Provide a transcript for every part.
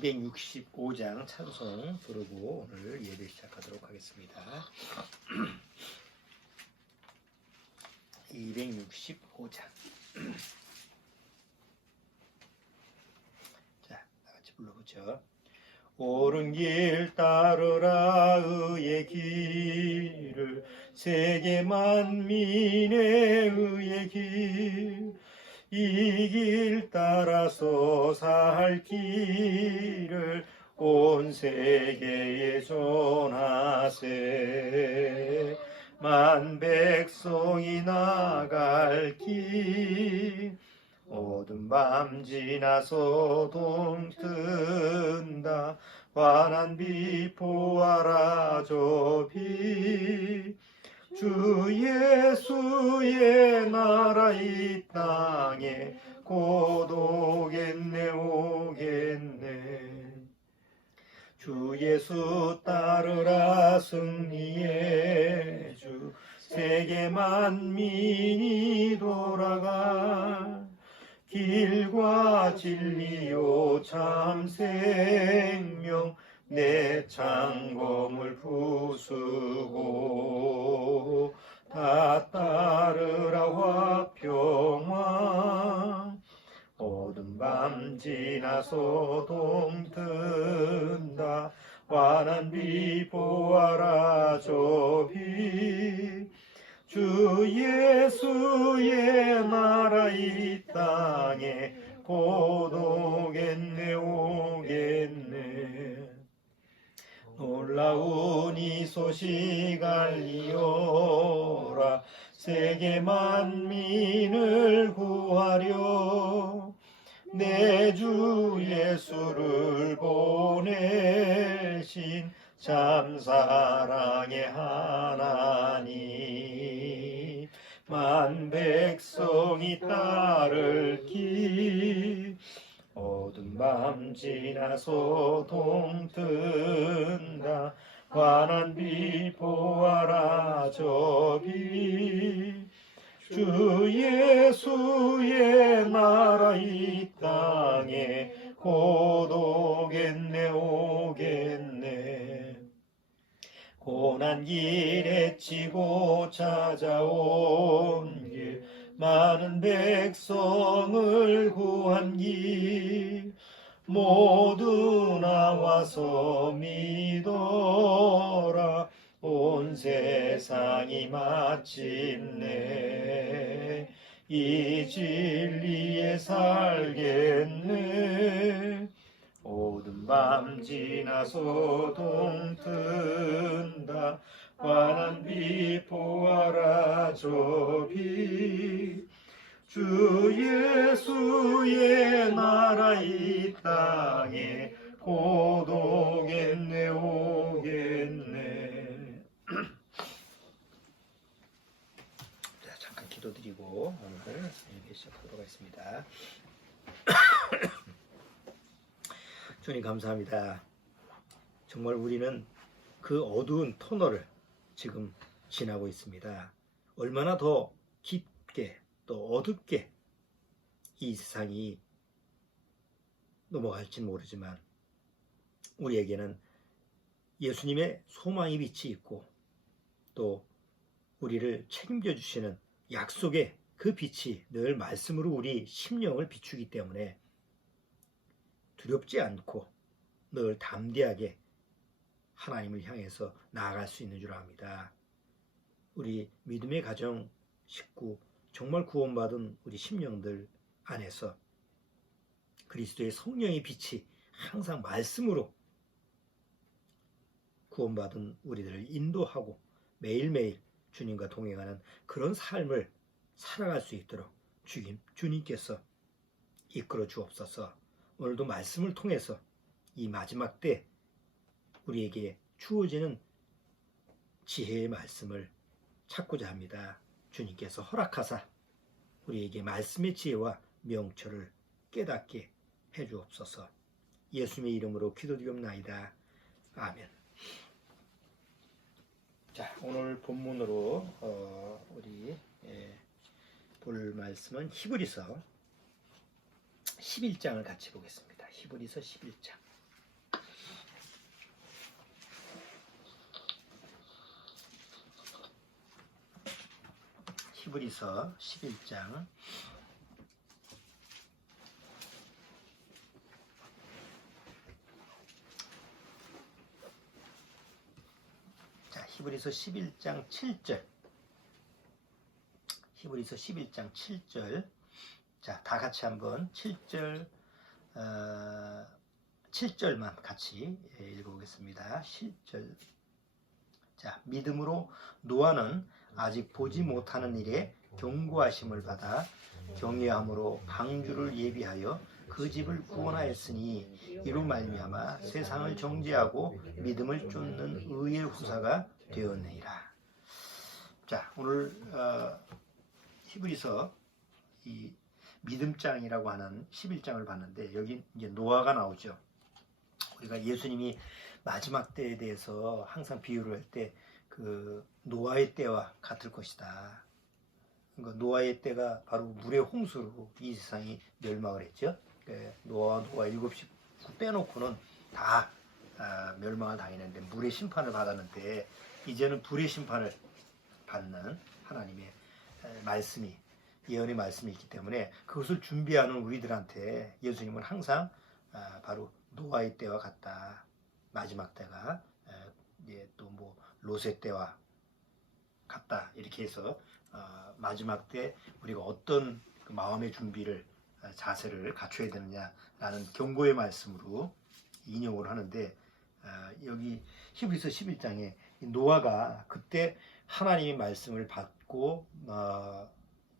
265장 찬송 부르고 오늘 예배 시작하도록 하겠습니다. 265장. 자, 다같이 불러보죠. 옳은 길 따르라 의의 길을, 세계 만민의 의의 길, 이 길 따라서 살 길을 온 세계에 전하세. 만 백성이 나갈 길, 어두운 밤 지나서 동뜬다. 환한 빛 보아라 저 빛, 주 예수의 나라 이 땅에 곧 오겠네 오겠네. 주 예수 따르라 승리의 주, 세계 만민이 돌아가. 길과 진리요 참 생명, 내 창검을 부수고 다 따르라 화평왕. 어두운 밤 지나서 동뜬다. 환한 빛 보아라 저 빛, 주 예수의 나라 이 땅에 곧 오겠네 오겠네. 놀라운 이 소식 알리오라. 세계 만민을 구하려 내 주 예수를 보내신 참 사랑의 하나님. 만 백성이 따를 길, 어두운 밤 지나서 동뜬다. 환한 빛 보아라 저 빛, 주 예수의 나라 이 땅에 곧 오겠네 오겠네. 고난 길에 치고 찾아온 길, 많은 백성을 구한 길, 모두 나와서 믿어라. 온 세상이 마침내 이 진리에 살겠네. 어두운 밤 지나서 동뜬다. 환한 빛 보아라 저 빛, 주 예수의 나라 이 땅에 곧 오겠네 오겠네. 자, 잠깐 기도드리고 오늘 예배 시작하도록 하겠습니다. 주님 감사합니다. 정말 우리는 그 어두운 터널을 지금 지나고 있습니다. 얼마나 더 깊게 또 어둡게 이 세상이 넘어갈지 모르지만 우리에게는 예수님의 소망의 빛이 있고 또 우리를 책임져 주시는 약속의 그 빛이 늘 말씀으로 우리 심령을 비추기 때문에 두렵지 않고 늘 담대하게 하나님을 향해서 나아갈 수 있는 줄 압니다. 우리 믿음의 가정 식구, 정말 구원받은 우리 심령들 안에서 그리스도의 성령의 빛이 항상 말씀으로 구원받은 우리들을 인도하고 매일매일 주님과 동행하는 그런 삶을 살아갈 수 있도록 주님께서 이끌어 주옵소서. 오늘도 말씀을 통해서 이 마지막 때 우리에게 주어지는 지혜의 말씀을 찾고자 합니다. 주님께서 허락하사 우리에게 말씀의 지혜와 명철을 깨닫게 해주옵소서. 예수님의 이름으로 기도드리옵나이다. 아멘. 자, 오늘 본문으로 우리 볼 말씀은 히브리서 11장을 같이 보겠습니다. 히브리서 11장. 히브리서 11장 자, 히브리서 11장 7절. 히브리서 11장 7절. 자, 다 같이 한번 7절 7절만 같이 읽어보겠습니다. 7절. 자, 믿음으로 노아는 아직 보지 못하는 일에 경고하심을 받아 경외함으로 방주를 예비하여 그 집을 구원하였으니 이로 말미암아 세상을 정죄하고 믿음을 쫓는 의의 후사가 되었느니라. 자, 오늘 히브리서 이 믿음장이라고 하는 11장을 봤는데 여기 이제 노아가 나오죠. 우리가 예수님이 마지막 때에 대해서 항상 비유를 할 때 그 노아의 때와 같을 것이다. 그러니까 노아의 때가 바로 물의 홍수로 이 세상이 멸망을 했죠. 노아 7식 빼놓고는 다 멸망을 당했는데 물의 심판을 받았는데 이제는 불의 심판을 받는 하나님의 말씀이 예언의 말씀이 있기 때문에 그것을 준비하는 우리들한테 예수님은 항상 바로 노아의 때와 같다. 마지막 때가 또 뭐 롯의 때와 같다. 이렇게 해서 마지막 때 우리가 어떤 그 마음의 준비를 자세를 갖춰야 되느냐라는 경고의 말씀으로 인용을 하는데 여기 히브리서 11장에 노아가 그때 하나님의 말씀을 받고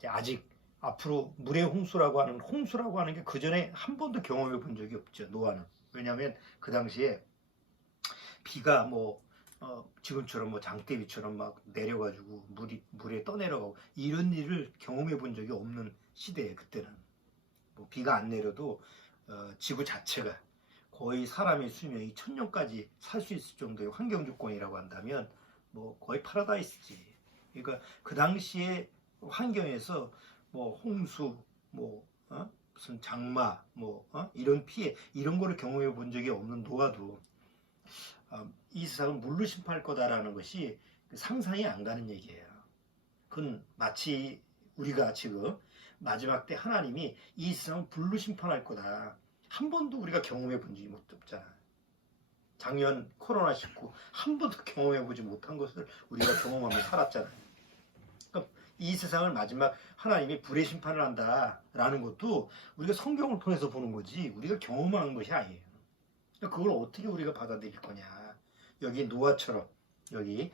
아직 앞으로 물의 홍수라고 하는 게 그 전에 한 번도 경험해 본 적이 없죠. 노아는. 왜냐하면 그 당시에 비가 지금처럼 장대비처럼 막 내려가지고 물에 떠내려가고 이런 일을 경험해 본 적이 없는 시대에 그때는 비가 안 내려도 지구 자체가 거의 사람의 수명이 1000년까지 살 수 있을 정도의 환경 조건이라고 한다면 거의 파라다이스지. 그러니까 그 당시에 환경에서 홍수 무슨 장마 이런 피해 이런 거를 경험해 본 적이 없는 노아도 이 세상은 물로 심판할 거다라는 것이 상상이 안 가는 얘기예요. 그건 마치 우리가 지금 마지막 때 하나님이 이 세상은 불로 심판할 거다. 한 번도 우리가 경험해 본 적이 없잖아. 작년 코로나19 한 번도 경험해 보지 못한 것을 우리가 경험하며 살았잖아요. 그러니까 이 세상을 마지막 하나님이 불의 심판을 한다라는 것도 우리가 성경을 통해서 보는 거지 우리가 경험하는 것이 아니에요. 그걸 어떻게 우리가 받아들일 거냐. 여기 노아처럼 여기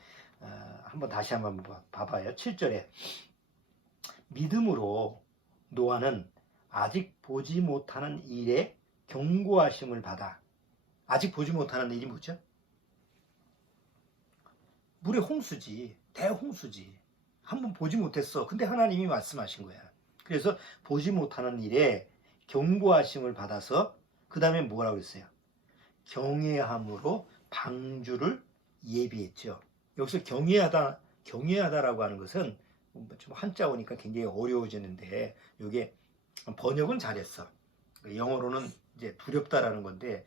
다시 한번 봐봐요. 7절에 믿음으로 노아는 아직 보지 못하는 일에 경고하심을 받아. 아직 보지 못하는 일이 뭐죠? 물의 홍수지. 대홍수지. 한번 보지 못했어. 근데 하나님이 말씀하신 거야. 그래서 보지 못하는 일에 경고하심을 받아서 그 다음에 뭐라고 했어요? 경외함으로 방주를 예비했죠. 여기서 경외하다라고 하는 것은 좀 한자어니까 굉장히 어려워지는데 이게 번역은 잘했어. 영어로는 이제 두렵다라는 건데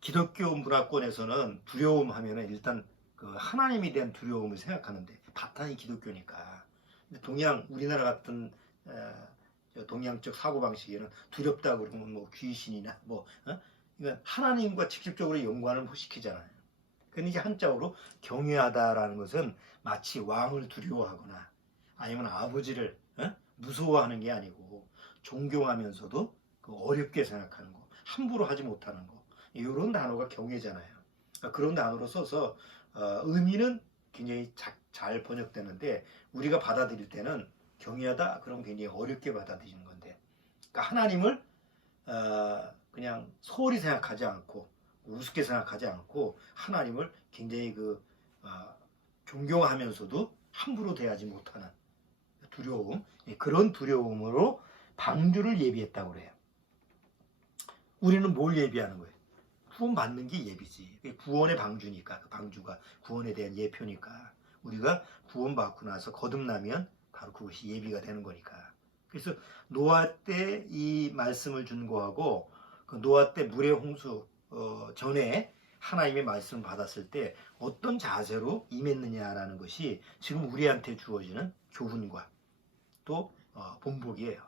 기독교 문화권에서는 두려움 하면은 일단 그 하나님에 대한 두려움을 생각하는데 바탕이 기독교니까. 근데 우리나라 같은 동양적 사고방식에는 두렵다 그러면 귀신이나 그러니까 하나님과 직접적으로 연관을 못 시키잖아요. 근데 이제 한자어로 경외하다라는 것은 마치 왕을 두려워하거나 아니면 아버지를 무서워하는 게 아니고 존경하면서도 어렵게 생각하는 거, 함부로 하지 못하는 거, 이런 단어가 경외잖아요. 그런 단어로 써서 의미는 굉장히 잘 번역되는데 우리가 받아들일 때는 경외하다 그러면 굉장히 어렵게 받아들이는 건데, 그러니까 하나님을 그냥 소홀히 생각하지 않고 우습게 생각하지 않고 하나님을 굉장히 존경하면서도 함부로 대하지 못하는 두려움, 그런 두려움으로 방주를 예비했다고 그래요. 우리는 뭘 예비하는 거예요? 구원 받는 게 예비지. 구원의 방주니까, 그 방주가 구원에 대한 예표니까 우리가 구원 받고 나서 거듭나면 바로 그것이 예비가 되는 거니까. 그래서 노아 때 이 말씀을 준거하고 그 노아 때 물의 홍수 전에 하나님의 말씀을 받았을 때 어떤 자세로 임했느냐라는 것이 지금 우리한테 주어지는 교훈과 또 본보기예요.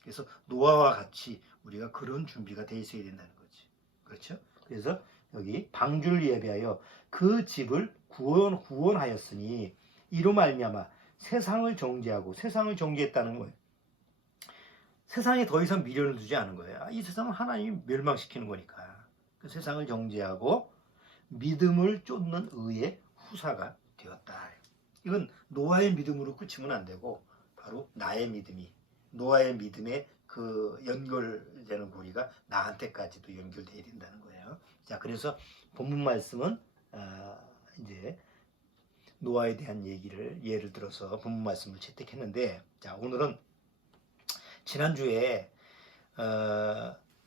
그래서 노아와 같이 우리가 그런 준비가 돼 있어야 된다는 거지. 그렇죠? 그래서 여기 방주를 예비하여 그 집을 구원하였으니 이로 말미암아 세상을 정죄하고, 세상을 정죄했다는 거예요. 세상에 더 이상 미련을 두지 않은 거예요. 이 세상은 하나님이 멸망시키는 거니까. 그 세상을 정죄하고 믿음을 쫓는 의의 후사가 되었다. 이건 노아의 믿음으로 그치면 안 되고 바로 나의 믿음이, 노아의 믿음에 그 연결되는 고리가 나한테까지도 연결돼야 된다는 거예요. 자, 그래서 본문 말씀은 이제 노아에 대한 얘기를 예를 들어서 본문 말씀을 채택했는데, 자, 오늘은 지난주에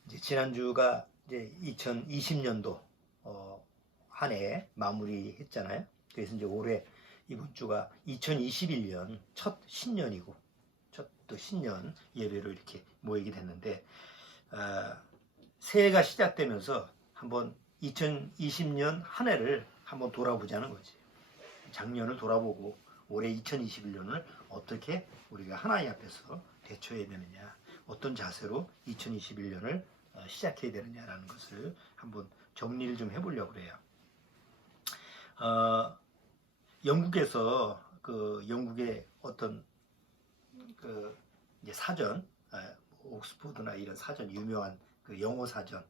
이제 지난주가 이제 2020년도 한 해 마무리했잖아요. 그래서 이제 올해 이번 주가 2021년 첫 신년이고 첫 또 신년 예배로 이렇게 모이게 됐는데, 새해가 시작되면서 한번 2020년 한 해를 한번 돌아보자는 거지. 작년을 돌아보고 올해 2021년을 어떻게 우리가 하나님 앞에서 대처해야 되느냐, 어떤 자세로 2021년을 시작해야 되느냐라는 것을 한번 정리를 좀 해보려고 그래요. 영국에서 영국의 어떤 이제 사전, 옥스포드나 이런 사전, 유명한 그 영어 사전을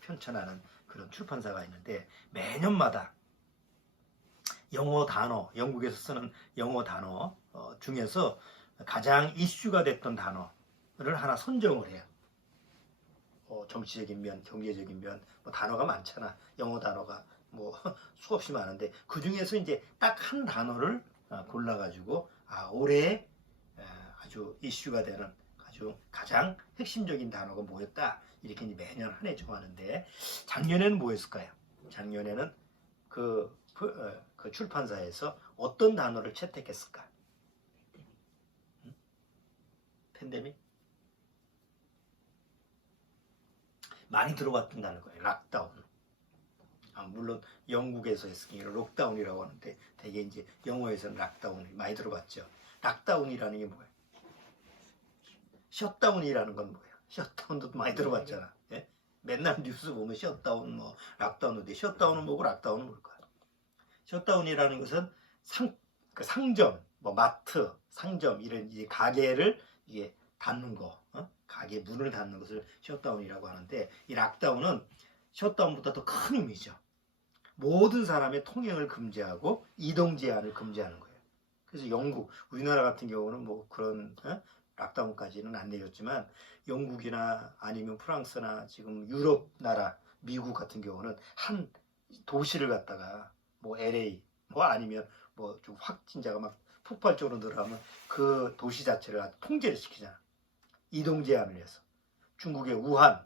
편찬하는 그런 출판사가 있는데, 매년마다 영어 단어, 영국에서 쓰는 영어 단어 중에서 가장 이슈가 됐던 단어를 하나 선정을 해요. 정치적인 면, 경제적인 면, 뭐 단어가 많잖아. 영어 단어가 뭐 수없이 많은데 그 중에서 이제 딱 한 단어를 골라가지고 올해 아주 이슈가 되는 아주 가장 핵심적인 단어가 뭐였다, 이렇게 이제 매년 한 해 정하는데, 작년에는 뭐였을까요? 작년에는 그 출판사에서 어떤 단어를 채택했을까? 팬데믹? 많이 들어봤던 단어일 거예요. 락다운. 물론 영국에서 했으니까 록다운이라고 하는데 되게 이제 영어에서는 락다운을 많이 들어봤죠. 락다운이라는 게 뭐예요? 셧다운이라는 건 뭐예요? 셧다운도 많이 들어봤잖아. 예? 맨날 뉴스 보면 셧다운, 뭐 락다운인데, 셧다운은 뭐고 락다운은 뭘까요? 셧다운이라는 것은 상점, 뭐 마트, 상점, 이런 이제 가게를 이게 닫는 거, 가게 문을 닫는 것을 셧다운이라고 하는데, 이 락다운은 셧다운보다 더 큰 의미죠. 모든 사람의 통행을 금지하고 이동 제한을 금지하는 거예요. 그래서 영국, 우리나라 같은 경우는 뭐 그런 락다운까지는 안 내렸지만, 영국이나 아니면 프랑스나 지금 유럽 나라, 미국 같은 경우는 한 도시를 갖다가 뭐 LA, 뭐 아니면 뭐 좀 확진자가 막 폭발적으로 늘어나면 그 도시 자체를 통제를 시키잖아. 이동 제한을 해서. 중국의 우한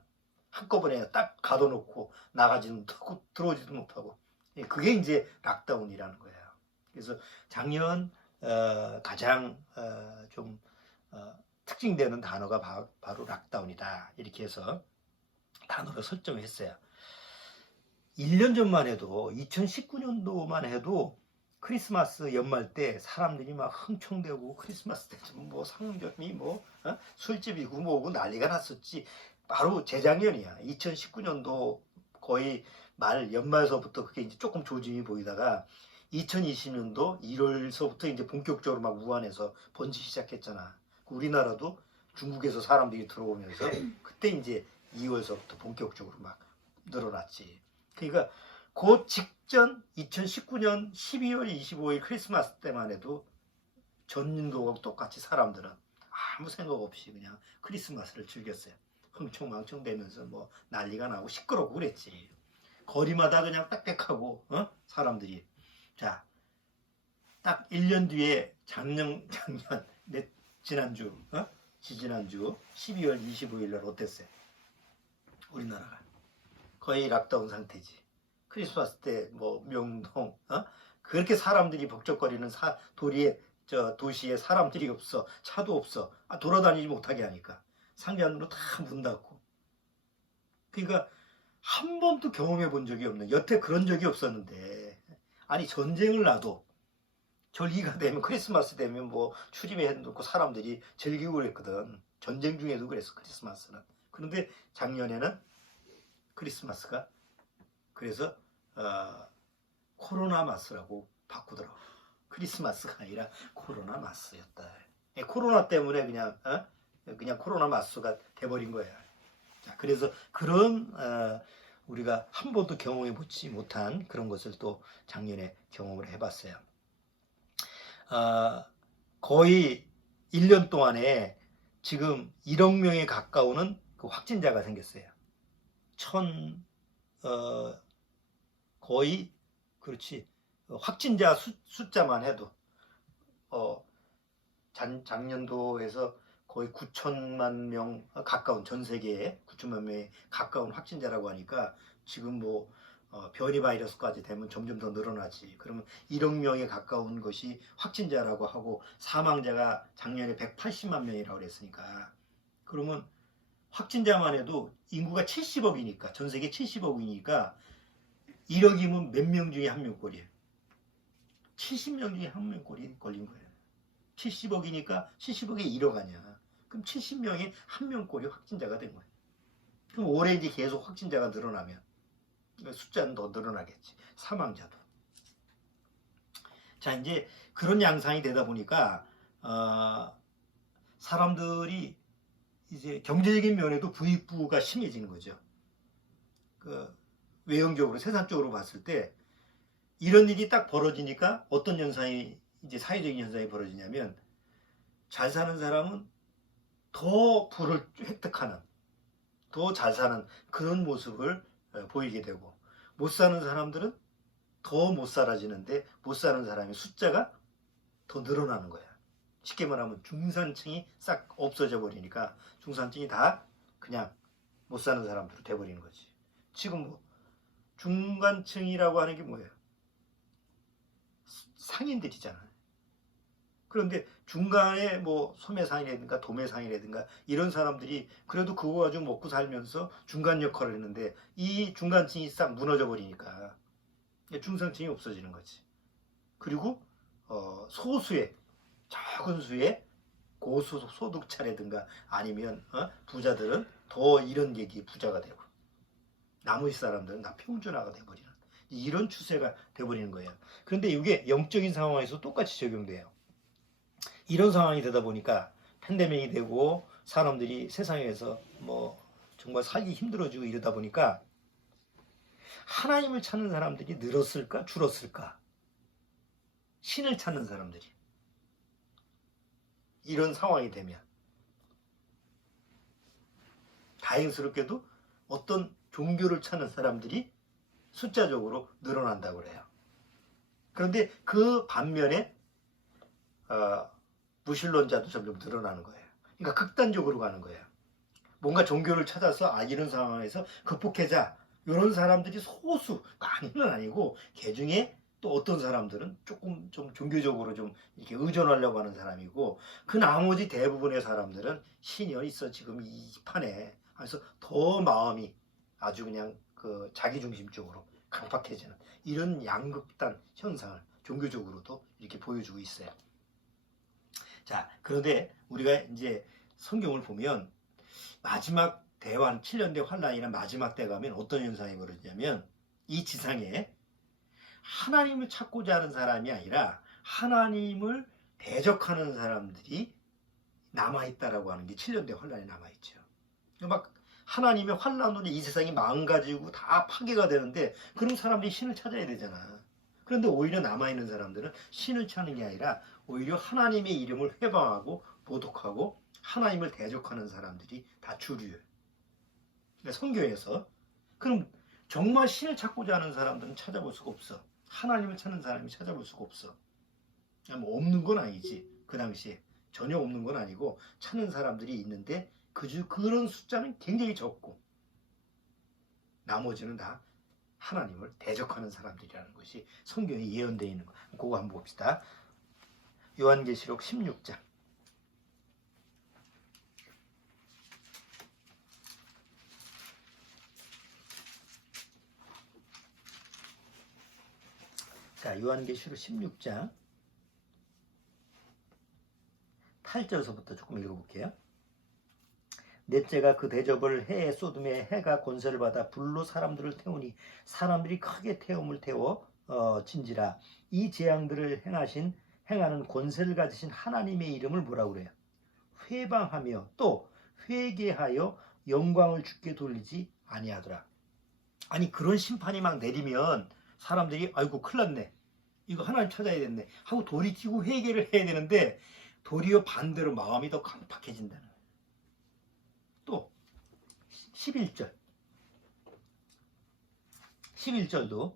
한꺼번에 딱 가둬놓고 나가지도 못하고 들어오지도 못하고, 그게 이제 락다운이라는 거예요. 그래서 작년 가장 좀 특징되는 단어가 바로 락다운이다, 이렇게 해서 단어를 설정했어요. 1년 전만 해도, 2019년도만 해도 크리스마스 연말 때 사람들이 막 흥청대고, 크리스마스 때 뭐 상점이 뭐 술집이고 뭐고 난리가 났었지. 바로 재작년이야. 2019년도 거의 연말서부터 그게 이제 조금 조짐이 보이다가 2020년도 1월서부터 이제 본격적으로 막 우한에서 번지기 시작했잖아. 우리나라도 중국에서 사람들이 들어오면서 그때 이제 2월서부터 본격적으로 막 늘어났지. 그러니까 그 직전 2019년 12월 25일 크리스마스 때만 해도 전년도와 똑같이 사람들은 아무 생각 없이 그냥 크리스마스를 즐겼어요. 흥청망청 대면서 뭐 난리가 나고 시끄럽고 그랬지. 거리마다 그냥 빽빽하고 사람들이. 자, 딱 1년 뒤에 지난주 지지난주 12월 25일 날 어땠어요? 우리나라가 거의 락다운 상태지. 크리스마스 때 뭐 명동 그렇게 사람들이 북적거리는 도시에 사람들이 없어. 차도 없어. 돌아다니지 못하게 하니까 상계 안으로 다 문 닫고. 그러니까 한 번도 경험해 본 적이 없는, 여태 그런 적이 없었는데, 아니 전쟁을 놔도 절기가 되면, 크리스마스 되면 뭐 추림에 해놓고 사람들이 즐기고 그랬거든. 전쟁 중에도 그랬어, 크리스마스는. 그런데 작년에는 크리스마스가, 그래서 코로나 마스라고 바꾸더라고. 크리스마스가 아니라 코로나 마스였다. 코로나 때문에 그냥 코로나 마스가 돼버린 거야. 자, 그래서 그런 우리가 한 번도 경험해 보지 못한 그런 것을 또 작년에 경험을 해봤어요. 거의 1년 동안에 지금 1억 명에 가까우는 그 확진자가 생겼어요. 거의, 그렇지, 확진자 숫자만 해도 작년도에서 거의 9천만 명 가까운, 전 세계에 9천만 명에 가까운 확진자라고 하니까 지금 뭐 변이 바이러스까지 되면 점점 더 늘어나지. 그러면 1억 명에 가까운 것이 확진자라고 하고 사망자가 작년에 180만 명이라고 그랬으니까, 그러면 확진자만 해도 인구가 70억이니까, 전 세계 70억이니까 1억이면 몇 명 중에 한 명꼴이에요. 70명 중에 한 명꼴이 걸린 거예요. 70억이니까 70억에 1억 아니야. 그럼 70명에 한 명꼴이 확진자가 된 거예요. 그럼 올해 이제 계속 확진자가 늘어나면 숫자는 더 늘어나겠지. 사망자도. 자, 이제 그런 양상이 되다 보니까 사람들이 이제 경제적인 면에도 부익부가 심해지는 거죠. 외형적으로, 세상적으로 봤을 때 이런 일이 딱 벌어지니까 어떤 현상이, 이제 사회적인 현상이 벌어지냐면, 잘 사는 사람은 더 부를 획득하는, 더 잘 사는 그런 모습을 보이게 되고, 못 사는 사람들은 더 못 살아지는데, 못 사는 사람의 숫자가 더 늘어나는 거야. 쉽게 말하면 중산층이 싹 없어져 버리니까 중산층이 다 그냥 못 사는 사람들로 돼버리는 거지. 지금 뭐 중간층이라고 하는 게 뭐예요? 상인들이잖아요. 그런데 중간에 뭐 소매상이라든가 도매상이라든가 이런 사람들이 그래도 그거 가지고 먹고 살면서 중간 역할을 했는데, 이 중간층이 싹 무너져 버리니까 중산층이 없어지는 거지. 그리고 소수의, 적은 수의 고소득자라든가 아니면 부자들은 더 이런 얘기 부자가 되고, 나머지 사람들은 다 평준화가 돼버리는 이런 추세가 돼버리는 거예요. 그런데 이게 영적인 상황에서 똑같이 적용돼요. 이런 상황이 되다 보니까 팬데믹이 되고 사람들이 세상에서 뭐 정말 살기 힘들어지고 이러다 보니까 하나님을 찾는 사람들이 늘었을까 줄었을까? 신을 찾는 사람들이, 이런 상황이 되면 다행스럽게도 어떤 종교를 찾는 사람들이 숫자적으로 늘어난다고 그래요. 그런데 그 반면에 무신론자도 점점 늘어나는 거예요. 그러니까 극단적으로 가는 거예요. 뭔가 종교를 찾아서 이런 상황에서 극복하자, 이런 사람들이 소수, 많이는 아니고 개중에 또 어떤 사람들은 조금 좀 종교적으로 좀 이렇게 의존하려고 하는 사람이고, 그 나머지 대부분의 사람들은 신이 있어 지금 이 판에. 그래서 더 마음이 아주 그냥 그 자기중심적으로 강팍해지는 이런 양극단 현상을 종교적으로도 이렇게 보여주고 있어요. 자, 그런데 우리가 이제 성경을 보면 마지막 대환, 7년대 환란이나 마지막 때 가면 어떤 현상이 벌어지냐면, 이 지상에 하나님을 찾고자 하는 사람이 아니라 하나님을 대적하는 사람들이 남아있다라고 하는 게 7년대 환란이 남아있죠. 막 하나님의 환란으로 이 세상이 망가지고 다 파괴가 되는데, 그런 사람들이 신을 찾아야 되잖아. 그런데 오히려 남아있는 사람들은 신을 찾는 게 아니라 오히려 하나님의 이름을 회방하고 모독하고 하나님을 대적하는 사람들이 다 주류예요. 성경에서. 그럼 정말 신을 찾고자 하는 사람들은 찾아볼 수가 없어. 하나님을 찾는 사람이 찾아볼 수가 없어. 뭐 없는 건 아니지. 그 당시에 전혀 없는 건 아니고 찾는 사람들이 있는데 그런 숫자는 굉장히 적고, 나머지는 다 하나님을 대적하는 사람들이라는 것이 성경에 예언되어 있는 거. 그거 한번 봅시다. 요한계시록 16장. 자, 요한계시록 16장 8절서부터 조금 읽어볼게요. 넷째가 그 대접을 해에 쏟음에 해가 권세를 받아 불로 사람들을 태우니 사람들이 크게 태움을 태워 진지라. 이 재앙들을 행하는 권세를 가지신 하나님의 이름을 뭐라고 그래요? 회방하며 또 회개하여 영광을 주께 돌리지 아니하더라. 아니, 그런 심판이 막 내리면 사람들이 아이고 큰일 났네, 이거 하나님 찾아야 겠네 하고 돌이키고 회개를 해야 되는데 도리어 반대로 마음이 더 강팍해진다는 거예요. 또 11절도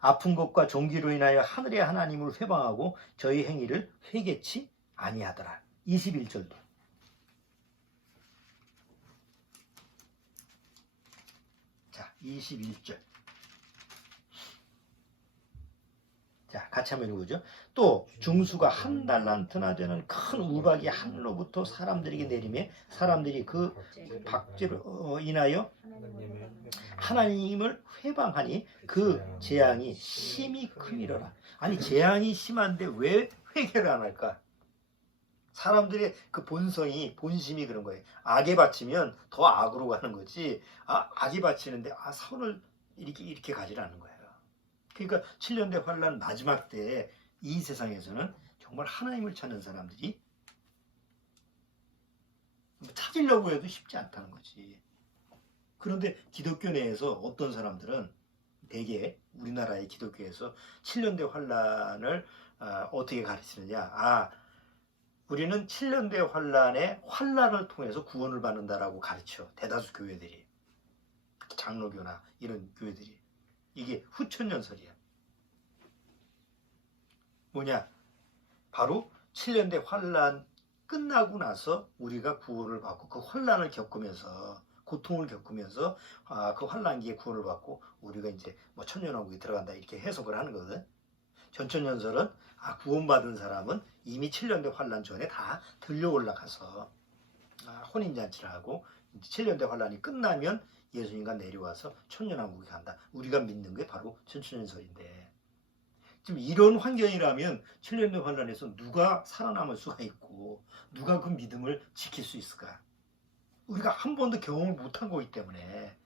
아픈 것과 종기로 인하여 하늘의 하나님을 회방하고 저희 행위를 회개치 아니하더라. 21절도 자, 21절. 자, 같이 한번 읽어보죠. 또 중수가 한 달란트나 되는 큰 우박이 하늘로부터 사람들에게 내리매 사람들이 그 박제로 인하여 하나님을 회방하니 그 재앙이 심히 크미러라. 아니, 재앙이 심한데 왜 회개를 안 할까? 사람들의 그 본심이 그런 거예요. 악에 바치면 더 악으로 가는 거지. 악에 바치는데 선을 이렇게 가지를 않는 거예요. 그러니까 7년대 환란 마지막 때에 이 세상에서는 정말 하나님을 찾는 사람들이 찾으려고 해도 쉽지 않다는 거지. 그런데 기독교 내에서 어떤 사람들은 대개 우리나라의 기독교에서 7년대 환란을 어떻게 가르치느냐. 우리는 7년대 환란을 통해서 구원을 받는다라고 가르쳐. 대다수 교회들이, 장로교나 이런 교회들이. 이게 후천연설이야. 뭐냐? 바로 7년대 환란 끝나고 나서 우리가 구원을 받고 그 환란을 겪으면서 고통을 겪으면서 그 환란기에 구원을 받고 우리가 이제 뭐 천년왕국에 들어간다 이렇게 해석을 하는 거거든. 전천연설은 구원받은 사람은 이미 7년대 환란 전에 다 들려 올라가서 혼인잔치를 하고 7년대 환란이 끝나면 예수님과 내려와서 천년왕국에 간다. 우리가 믿는 게 바로 전천연설인데 지금 이런 환경이라면 7년대 환란에서 누가 살아남을 수가 있고 누가 그 믿음을 지킬 수 있을까? 우리가 한 번도 경험을 못한 거기 때문에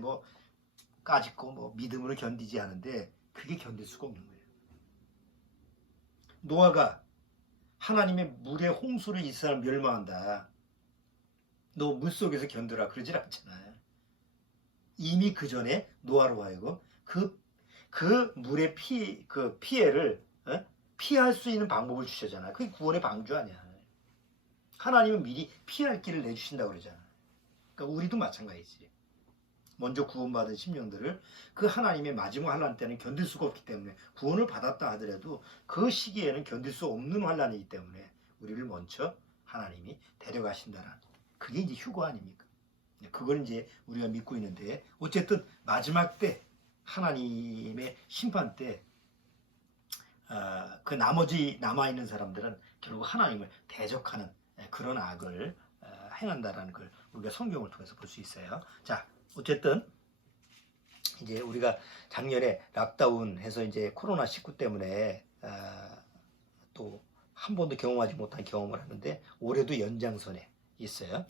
뭐 까짓거 뭐 믿음으로 견디지 않은데 그게 견딜 수가 없는 거예요. 노아가 하나님의 물의 홍수를 이스라엘 멸망한다, 너 물속에서 견뎌라 그러질 않잖아요. 이미 그 전에 노아로 하여금 그 물의 피해를 피할 수 있는 방법을 주셨잖아요. 그게 구원의 방주 아니야. 하나님은 미리 피할 길을 내주신다고 그러잖아요. 그러니까 우리도 마찬가지지. 먼저 구원받은 심령들을 그 하나님의 마지막 환란 때는 견딜 수가 없기 때문에 구원을 받았다 하더라도 그 시기에는 견딜 수 없는 환란이기 때문에 우리를 먼저 하나님이 데려가신다는, 그게 이제 휴거 아닙니까? 그걸 이제 우리가 믿고 있는데, 어쨌든 마지막 때 하나님의 심판 때 그 나머지 남아있는 사람들은 결국 하나님을 대적하는 그런 악을 행한다라는 걸 우리가 성경을 통해서 볼 수 있어요. 자, 어쨌든 이제 우리가 작년에 락다운 해서 이제 코로나19 때문에 또 한 번도 경험하지 못한 경험을 하는데 올해도 연장선에 있어요.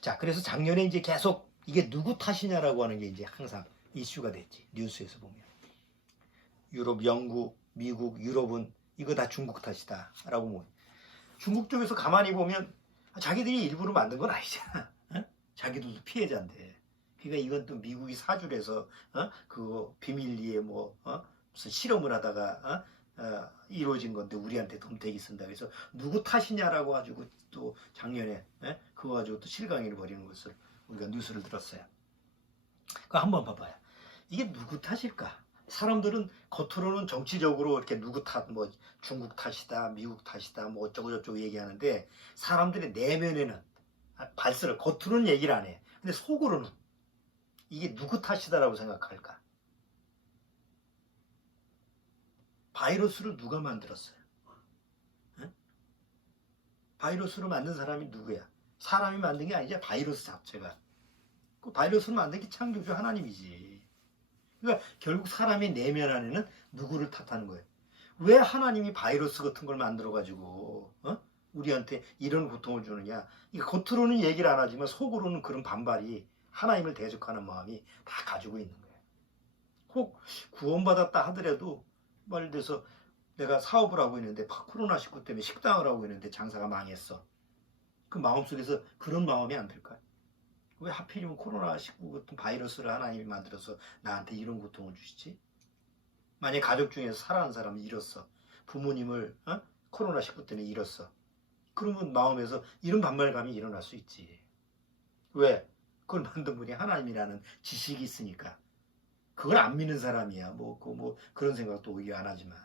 자, 그래서 작년에 이제 계속 이게 누구 탓이냐라고 하는 게 이제 항상 이슈가 됐지. 뉴스에서 보면 유럽, 영국, 미국, 유럽은 이거 다 중국 탓이다 라고 뭐. 중국 쪽에서 가만히 보면 자기들이 일부러 만든 건 아니잖아. 자기들도 피해자인데. 그러니까 이건 또 미국이 사주를 해서 그거 비밀리에 무슨 실험을 하다가 이루어진 건데 우리한테 덤태기 쓴다. 그래서 누구 탓이냐라고 가지고 또 작년에 그거 가지고 또 실강의를 벌이는 것을 우리가 뉴스를 들었어요. 그거 한번 봐봐요. 이게 누구 탓일까? 사람들은 겉으로는 정치적으로 이렇게 누구 탓, 뭐 중국 탓이다, 미국 탓이다, 뭐 어쩌고 저쩌고 얘기하는데 사람들의 내면에는 발설을 겉으로는 얘기를 안 해. 근데 속으로는 이게 누구 탓이다라고 생각할까? 바이러스를 누가 만들었어요? 응? 바이러스를 만든 사람이 누구야? 사람이 만든 게 아니지, 바이러스 자체가. 그 바이러스를 만든 게 창조주 하나님이지. 그러니까 결국 사람의 내면 안에는 누구를 탓하는 거예요? 왜 하나님이 바이러스 같은 걸 만들어가지고 우리한테 이런 고통을 주느냐? 이게 겉으로는 얘기를 안 하지만 속으로는 그런 반발이 하나님을 대적하는 마음이 다 가지고 있는 거예요. 혹 구원받았다 하더라도 예를 들어서 내가 사업을 하고 있는데 코로나19 때문에 식당을 하고 있는데 장사가 망했어. 그 마음속에서 그런 마음이 안 들까요? 왜 하필이면 코로나19 같은 바이러스를 하나님이 만들어서 나한테 이런 고통을 주시지? 만약 가족 중에서 사랑하는 사람을 잃었어. 부모님을 코로나19 때문에 잃었어. 그러면 마음에서 이런 반발감이 일어날 수 있지. 왜? 그걸 만든 분이 하나님이라는 지식이 있으니까. 그걸 안 믿는 사람이야. 그런 생각도 오히려 안 하지만.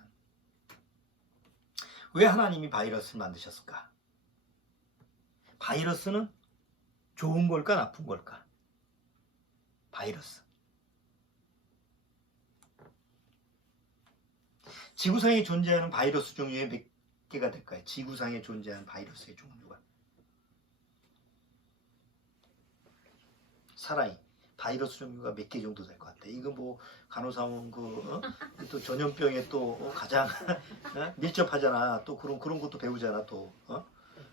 왜 하나님이 바이러스를 만드셨을까? 바이러스는 좋은 걸까 나쁜 걸까? 바이러스. 지구상에 존재하는 바이러스 종류의 몇 개가 될까요? 지구상에 존재하는 바이러스의 종류가. 사람이 바이러스 종류가 몇 개 정도 될 것 같아. 이거 간호사원 또 전염병에 또 가장 밀접하잖아. 또 그런 것도 배우잖아. 또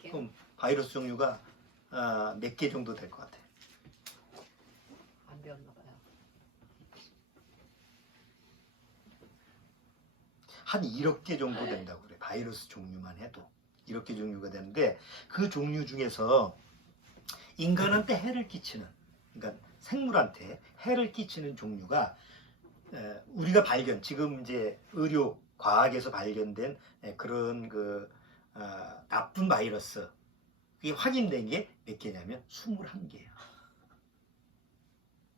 그럼 바이러스 종류가 몇 개 정도 될 것 같아. 안 배웠나 봐요. 한 1억 개 정도 된다고 그래. 바이러스 종류만 해도 1억 개 종류가 되는데 그 종류 중에서 인간한테 해를 끼치는, 그러니까 생물한테 해를 끼치는 종류가 우리가 지금 이제 의료 과학에서 발견된 그런 나쁜 바이러스, 그게 확인된 게 몇 개냐면 21개예요.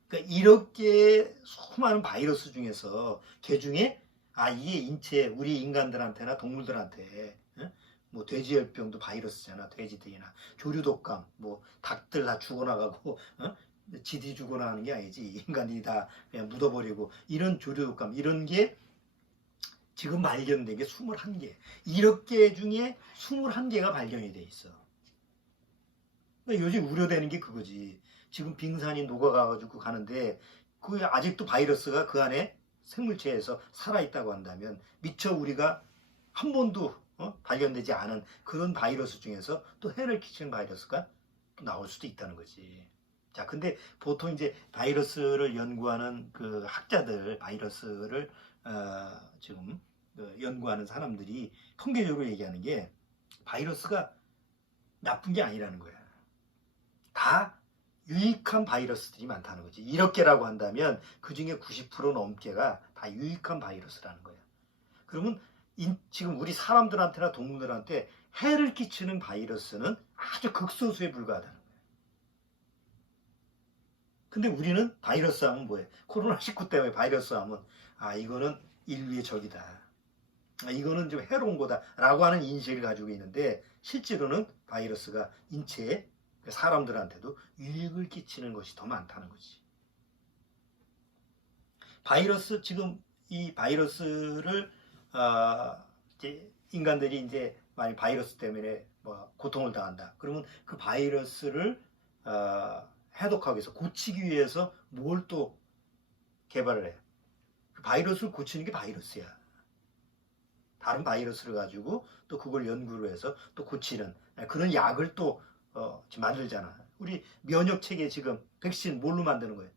그러니까 1억 개의 수많은 바이러스 중에서 개 중에 이게 인체 우리 인간들한테나 동물들한테 돼지열병도 바이러스잖아. 돼지들이나 조류독감, 닭들 다 죽어나가고 지디 죽어나가는 게 아니지. 인간이 다 그냥 묻어버리고 이런 조류독감 이런 게 지금 발견된 게 21개. 1억 개 중에 21개가 발견이 돼 있어. 그러니까 요즘 우려되는 게 그거지. 지금 빙산이 녹아가지고 가는데 그 아직도 바이러스가 그 안에 생물체에서 살아있다고 한다면 미처 우리가 한 번도 발견되지 않은 그런 바이러스 중에서 또 해를 끼치는 바이러스가 또 나올 수도 있다는 거지. 자, 근데 보통 이제 바이러스를 연구하는 그 학자들, 바이러스를 지금 연구하는 사람들이 통계적으로 얘기하는 게 바이러스가 나쁜 게 아니라는 거야. 다 유익한 바이러스들이 많다는 거지. 1억 개라고 한다면 그 중에 90% 넘게가 다 유익한 바이러스라는 거야. 그러면 지금 우리 사람들한테나 동물들한테 해를 끼치는 바이러스는 아주 극소수에 불과하다는 거야. 근데 우리는 바이러스 하면 뭐해? 코로나19 때문에 바이러스 하면 이거는 인류의 적이다. 이거는 좀 해로운 거다. 라고 하는 인식을 가지고 있는데 실제로는 바이러스가 인체에 사람들한테도 유익을 끼치는 것이 더 많다는 거지. 바이러스, 지금 이 바이러스를 이제 인간들이 이제 만약 바이러스 때문에 고통을 당한다. 그러면 그 바이러스를 해독하기 위해서, 고치기 위해서 뭘 또 개발을 해? 그 바이러스를 고치는 게 바이러스야. 다른 바이러스를 가지고 또 그걸 연구를 해서 또 고치는 그런 약을 또 지금 만들잖아. 우리 면역 체계 지금 백신 뭘로 만드는 거예요?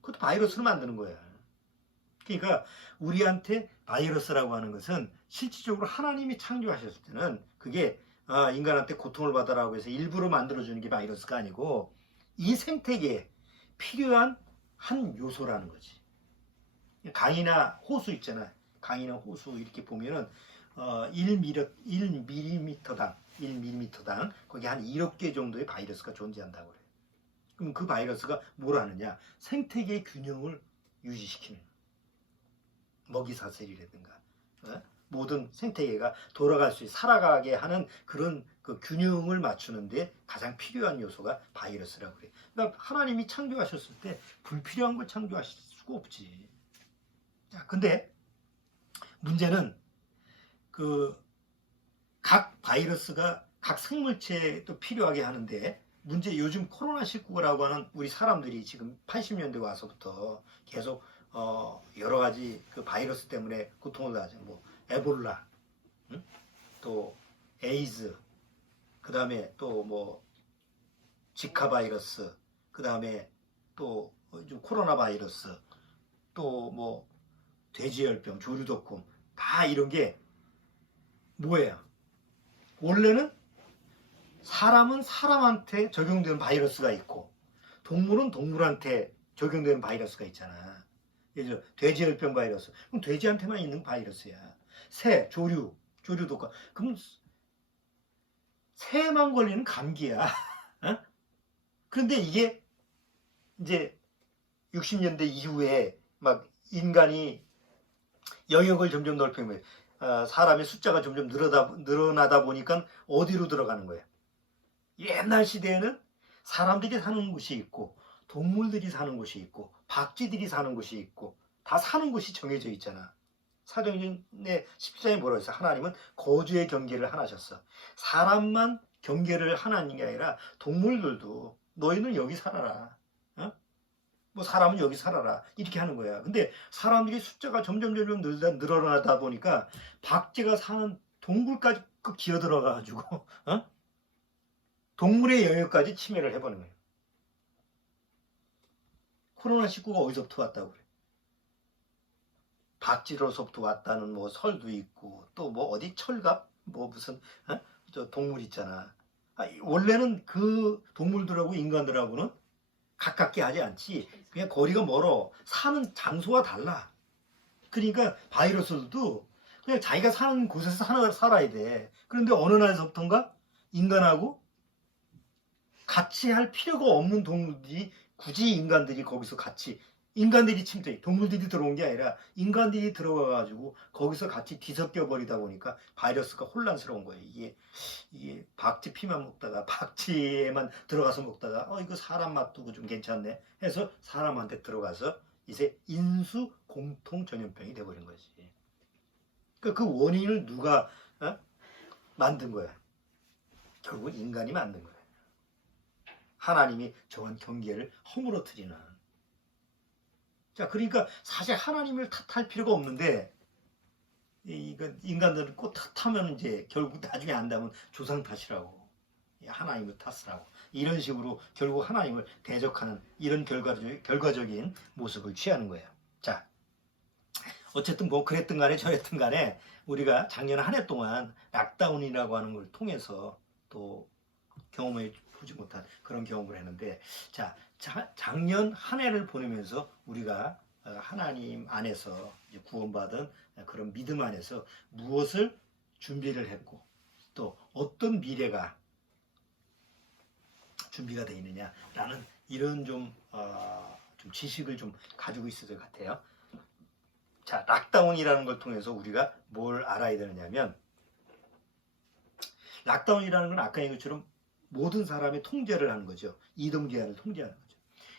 그것도 바이러스로 만드는 거야. 그러니까 우리한테 바이러스라고 하는 것은 실질적으로 하나님이 창조하셨을 때는 그게 인간한테 고통을 받아라고 해서 일부러 만들어주는 게 바이러스가 아니고 이 생태계에 필요한 한 요소라는 거지. 강이나 호수 있잖아. 강이나 호수 이렇게 보면은 1mm당 거기 한 1억 개 정도의 바이러스가 존재한다고 그래요. 그럼 그 바이러스가 뭘 하느냐? 생태계의 균형을 유지시키는 먹이사슬이라든가 모든 생태계가 돌아갈 수 있게 살아가게 하는 그런 그 균형을 맞추는데 가장 필요한 요소가 바이러스라고 그래요. 그러니까 하나님이 창조하셨을 때 불필요한 걸 창조하실 수가 없지. 자, 근데 문제는 각 바이러스가 각 생물체에 또 필요하게 하는데 문제 요즘 코로나19라고 하는 우리 사람들이 지금 80년대 와서부터 계속 여러 가지 그 바이러스 때문에 고통을 당하죠. 뭐 에볼라, 응? 또 에이즈, 그 다음에 또 뭐 지카 바이러스, 그 다음에 또 코로나 바이러스, 또 뭐 돼지열병, 조류독감, 다 이런 게 뭐예요? 원래는 사람은 사람한테 적용되는 바이러스가 있고 동물은 동물한테 적용되는 바이러스가 있잖아. 예를 들어 돼지열병 바이러스. 그럼 돼지한테만 있는 바이러스야. 새, 조류독감. 그럼 새만 걸리는 감기야. 어? 그런데 이게 이제 60년대 이후에 막 인간이 영역을 점점 넓히면 사람의 숫자가 점점 늘어나다 보니까 어디로 들어가는 거야? 옛날 시대에는 사람들이 사는 곳이 있고 동물들이 사는 곳이 있고 박쥐들이 사는 곳이 있고 다 사는 곳이 정해져 있잖아. 사도행전의 17장에 뭐라고 했어? 하나님은 거주의 경계를 하나셨어. 사람만 경계를 하나는 게 아니라 동물들도 너희는 여기 살아라. 어? 뭐 사람은 여기 살아라. 이렇게 하는 거야. 근데 사람들이 숫자가 점점 늘어나다 보니까 박쥐가 사는 동굴까지 기어들어가가지고 어? 동물의 영역까지 침해를 해보는 거예요. 코로나19가 어디서부터 왔다고 그래? 박쥐로서부터 왔다는 뭐 설도 있고 또 뭐 어디 철갑 뭐 무슨 저 동물 있잖아. 원래는 그 동물들하고 인간들하고는 가깝게 하지 않지. 그냥 거리가 멀어. 사는 장소가 달라. 그러니까 바이러스도 그냥 자기가 사는 곳에서 살아야 돼. 그런데 어느 날서부턴가 인간하고 같이 할 필요가 없는 동물들이 굳이 인간들이 거기서 같이 인간들이 침투해 동물들이 들어온 게 아니라 인간들이 들어가가지고 거기서 같이 뒤섞여 버리다 보니까 바이러스가 혼란스러운 거예요. 이게 박쥐 피만 먹다가 박쥐에만 들어가서 먹다가 이거 사람 맛두고 좀 괜찮네 해서 사람한테 들어가서 이제 인수 공통 전염병이 돼버린 거지. 그러니까 그 원인을 누가 만든 거야? 결국 인간이 만든 거야. 하나님이 정한 경계를 허물어뜨리는. 자, 그러니까 사실 하나님을 탓할 필요가 없는데 이거 인간들은 꼭 탓하면 이제 결국 나중에 안다면 조상 탓이라고, 하나님을 탓으라고 이런 식으로 결국 하나님을 대적하는 이런 결과적인 모습을 취하는 거예요. 자, 어쨌든 뭐 그랬든 간에 저랬든 간에 우리가 작년 한 해 동안 락다운이라고 하는 걸 통해서 또 경험해 보지 못한 그런 경험을 했는데, 자, 작년 한 해를 보내면서 우리가 하나님 안에서 구원받은 그런 믿음 안에서 무엇을 준비를 했고 또 어떤 미래가 준비가 되어 있느냐라는 이런 좀 지식을 좀 가지고 있을 것 같아요. 자, 락다운이라는 걸 통해서 우리가 뭘 알아야 되느냐면, 락다운이라는 건 아까 얘기한 것처럼 모든 사람의 통제를 하는 거죠. 이동제한을 통제하는 거죠.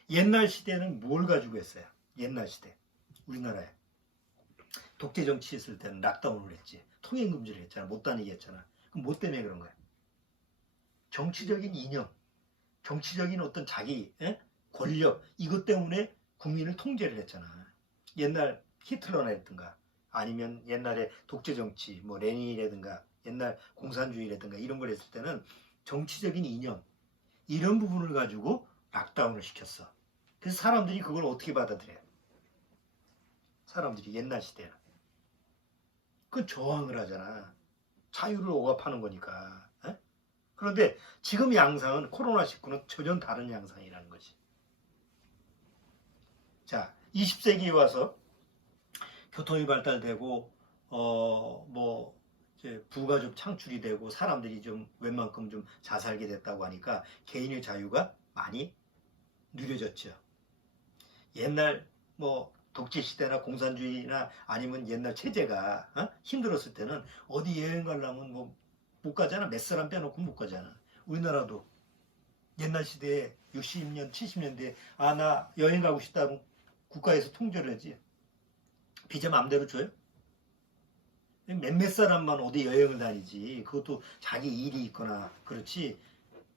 옛날 시대는 뭘 가지고 했어요? 옛날 시대 우리나라에 독재 정치 있을 때는 락다운을 했지. 통행 금지를 했잖아. 못 다니게 했잖아. 그럼 뭐 때문에 그런 거야? 정치적인 이념, 정치적인 어떤 자기 권력, 이것 때문에 국민을 통제를 했잖아. 옛날 히틀러라든가 아니면 옛날에 독재 정치, 뭐 레닌이라든가 옛날 공산주의라든가 이런 걸 했을 때는 정치적인 이념, 이런 부분을 가지고 락다운을 시켰어. 그래서 사람들이 그걸 어떻게 받아들여요? 사람들이 옛날 시대는 그건 저항을 하잖아. 자유를 억압하는 거니까. 그런데 지금 양상은 코로나19는 전혀 다른 양상이라는 거지. 자, 20세기에 와서 교통이 발달되고 뭐 이제 부가 좀 창출이 되고 사람들이 좀 웬만큼 좀 잘 살게 됐다고 하니까 개인의 자유가 많이 누려졌죠. 옛날 뭐 독재 시대나 공산주의나 아니면 옛날 체제가 힘들었을 때는 어디 여행 가려면 뭐 못 가잖아. 몇 사람 빼놓고 못 가잖아. 우리나라도 옛날 시대에 60년, 70년대에 나 여행 가고 싶다고 국가에서 통제를 하지. 비자 마음대로 줘요? 몇몇 사람만 어디 여행을 다니지. 그것도 자기 일이 있거나 그렇지.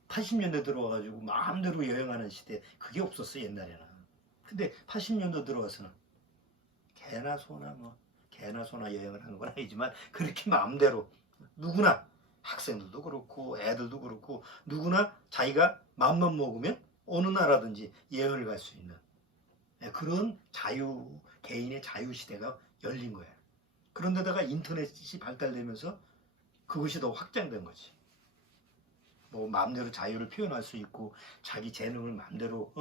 80년대 들어와가지고 마음대로 여행하는 시대 그게 없었어 옛날에는. 근데 80년대 들어와서는 개나 소나 뭐 개나 소나 여행을 하는 건 아니지만 그렇게 마음대로 누구나 학생들도 그렇고 애들도 그렇고 누구나 자기가 마음만 먹으면 어느 나라든지 여행을 갈 수 있는 그런 개인의 자유 시대가 열린 거예요. 그런데다가 인터넷이 발달되면서 그것이 더 확장된 거지. 뭐 마음대로 자유를 표현할 수 있고 자기 재능을 마음대로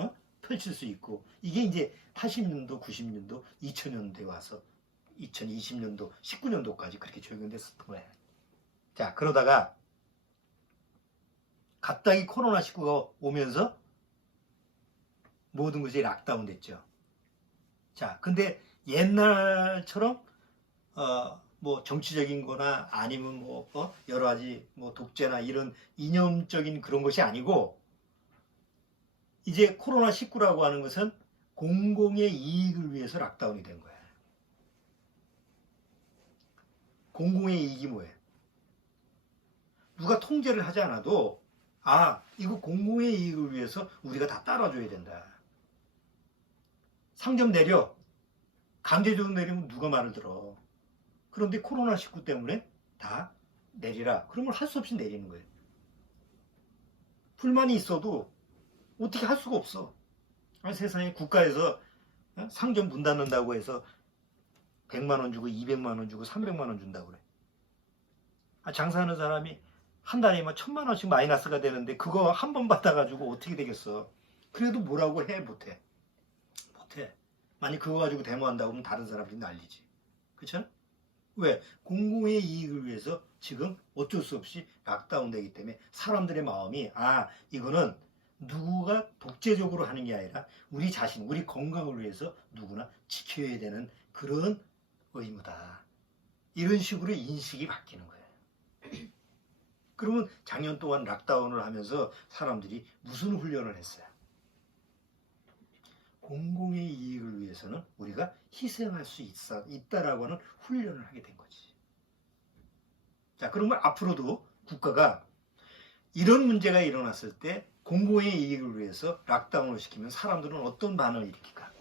펼칠 수 있고 이게 이제 80년도, 90년도, 2000년대에 와서 2020년도, 19년도까지 그렇게 적용됐었던 거예요. 자, 그러다가 갑자기 코로나19가 오면서 모든 것이 락다운 됐죠. 자, 근데 옛날처럼 뭐 정치적인 거나 아니면 뭐 여러 가지 뭐 독재나 이런 이념적인 그런 것이 아니고 이제 코로나19라고 하는 것은 공공의 이익을 위해서 락다운이 된 거야. 공공의 이익이 뭐예요? 누가 통제를 하지 않아도 이거 공공의 이익을 위해서 우리가 다 따라줘야 된다. 상점 내려. 강제적으로 내리면 누가 말을 들어. 그런데 코로나19 때문에 다 내리라. 그러면 할 수 없이 내리는 거예요. 불만이 있어도 어떻게 할 수가 없어. 세상에 국가에서 상점 문 닫는다고 해서 100만 원 주고 200만 원 주고 300만 원 준다고 그래. 장사하는 사람이 한 달에 1000만 원씩 마이너스가 되는데 그거 한 번 받아가지고 어떻게 되겠어. 그래도 뭐라고 해? 못해. 만약 그거 가지고 데모한다고 하면 다른 사람들이 난리지. 그렇죠? 왜? 공공의 이익을 위해서 지금 어쩔 수 없이 락다운 되기 때문에 사람들의 마음이 이거는 누구가 독재적으로 하는 게 아니라 우리 자신, 우리 건강을 위해서 누구나 지켜야 되는 그런 의무다. 이런 식으로 인식이 바뀌는 거예요. 그러면 작년 동안 락다운을 하면서 사람들이 무슨 훈련을 했어요? 공공의 이익을 위해서는 우리가 희생할 수 있다라고 하는 훈련을 하게 된 거지. 자, 그러면 앞으로도 국가가 이런 문제가 일어났을 때 공공의 이익을 위해서 락다운을 시키면 사람들은 어떤 반응을 일으킬까?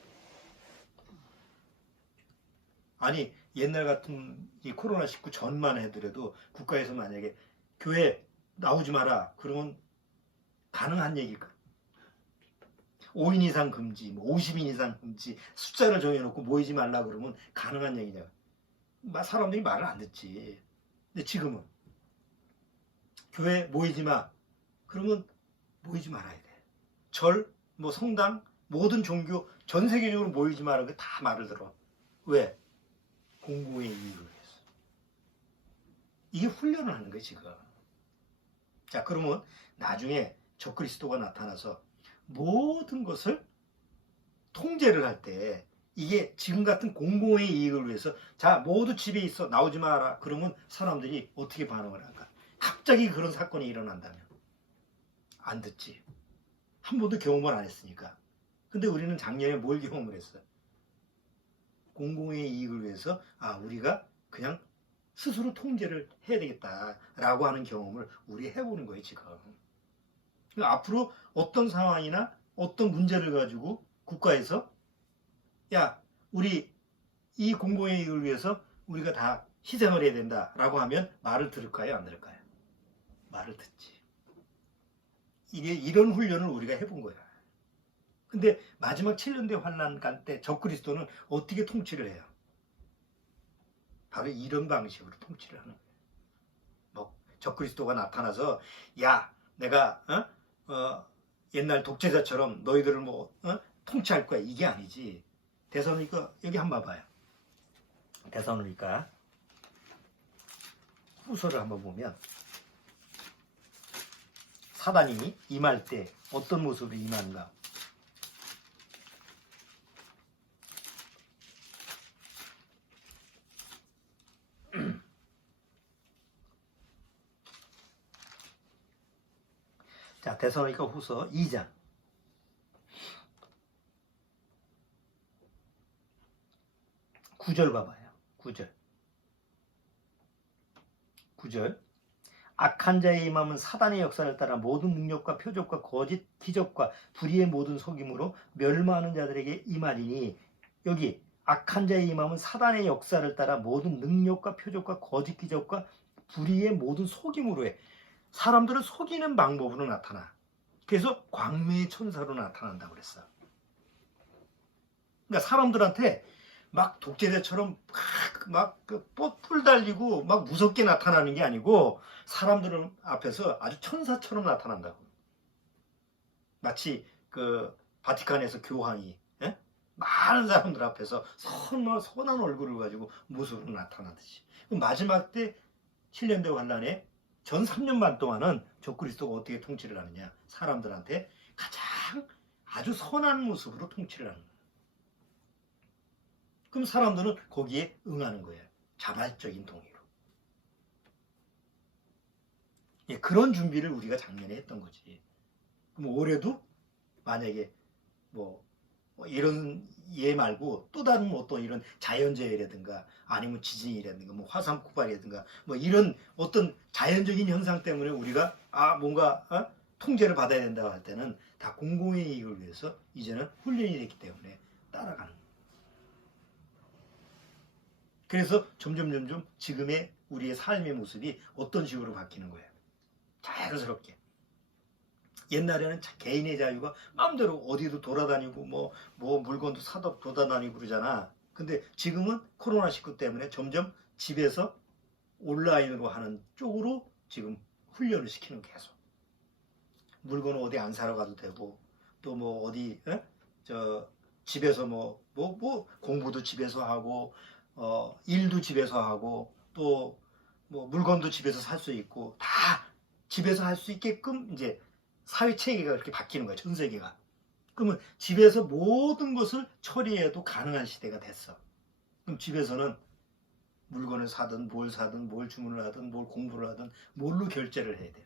아니, 옛날 같은 이 코로나19 전만 해더라도 국가에서 만약에 교회 나오지 마라 그러면 가능한 얘기일까? 5인 이상 금지, 50인 이상 금지, 숫자를 정해놓고 모이지 말라 그러면 가능한 얘기냐. 사람들이 말을 안 듣지. 근데 지금은 교회 모이지 마. 그러면 모이지 말아야 돼. 성당, 모든 종교, 전 세계적으로 모이지 말라고 다 말을 들어. 왜? 공공의 이익을 위해서. 이게 훈련을 하는 거예요, 지금. 자, 그러면 나중에 적그리스도가 나타나서 모든 것을 통제를 할 때 이게 지금 같은 공공의 이익을 위해서 자, 모두 집에 있어. 나오지 마라. 그러면 사람들이 어떻게 반응을 할까? 갑자기 그런 사건이 일어난다면 안 듣지. 한 번도 경험을 안 했으니까. 근데 우리는 작년에 뭘 경험을 했어요? 공공의 이익을 위해서 우리가 그냥 스스로 통제를 해야 되겠다라고 하는 경험을 우리 해보는 거예요, 지금. 앞으로 어떤 상황이나 어떤 문제를 가지고 국가에서 우리 이 공공의 이익을 위해서 우리가 다 희생을 해야 된다라고 하면 말을 들을까요, 안 들을까요? 말을 듣지. 이런 훈련을 우리가 해본 거야. 근데 마지막 7년대 환란 때 적그리스도는 어떻게 통치를 해요? 바로 이런 방식으로 통치를 하는 거예요. 적그리스도가 나타나서 내가 옛날 독재자처럼 너희들을 통치할 거야. 이게 아니지. 데살로니가 여기 한번 봐봐요. 데살로니가 후서를 한번 보면 사단이 임할 때 어떤 모습으로 임하는가? 자, 데살로니가 후서 2장 9절 봐봐요. 9절 악한 자의 임함은 사단의 역사를 따라 모든 능력과 표적과 거짓 기적과 불의의 모든 속임으로 멸망하는 자들에게 임하리니 여기 악한 자의 임함은 사단의 역사를 따라 모든 능력과 표적과 거짓 기적과 불의의 모든 속임으로 해. 사람들을 속이는 방법으로 나타나. 그래서 광명의 천사로 나타난다고 그랬어. 그러니까 사람들한테 막 독재자처럼 뿔 달리고 막 무섭게 나타나는 게 아니고 사람들 앞에서 아주 천사처럼 나타난다고. 마치 그 바티칸에서 교황이 많은 사람들 앞에서 선한 얼굴을 가지고 모습으로 나타나듯이. 마지막 때 7년대 환란에 전 3년 반 동안은 적그리스도가 어떻게 통치를 하느냐. 사람들한테 가장 아주 선한 모습으로 통치를 하는 거예요. 그럼 사람들은 거기에 응하는 거예요. 자발적인 동의로. 예, 그런 준비를 우리가 작년에 했던 거지. 그럼 올해도 만약에 뭐 이런 예 말고 또 다른 어떤 이런 자연재해라든가 아니면 지진이라든가 뭐 화산 폭발이라든가 뭐 이런 어떤 자연적인 현상 때문에 우리가 뭔가 통제를 받아야 된다고 할 때는 다 공공의 이익을 위해서 이제는 훈련이 됐기 때문에 따라가는 거예요. 그래서 점점 지금의 우리의 삶의 모습이 어떤 식으로 바뀌는 거예요. 자연스럽게. 옛날에는 개인의 자유가 마음대로 어디도 돌아다니고 뭐 물건도 사다 돌아다니고 그러잖아. 근데 지금은 코로나19 때문에 점점 집에서 온라인으로 하는 쪽으로 지금 훈련을 시키는 계속. 물건은 어디 안 사러 가도 되고 또 뭐 어디 집에서 뭐 공부도 집에서 하고 일도 집에서 하고 또 뭐 물건도 집에서 살 수 있고 다 집에서 할 수 있게끔 이제 사회 체계가 그렇게 바뀌는 거야. 전 세계가. 그러면 집에서 모든 것을 처리해도 가능한 시대가 됐어. 그럼 집에서는 물건을 사든 뭘 주문을 하든 뭘 공부를 하든 뭘로 결제를 해야 돼요.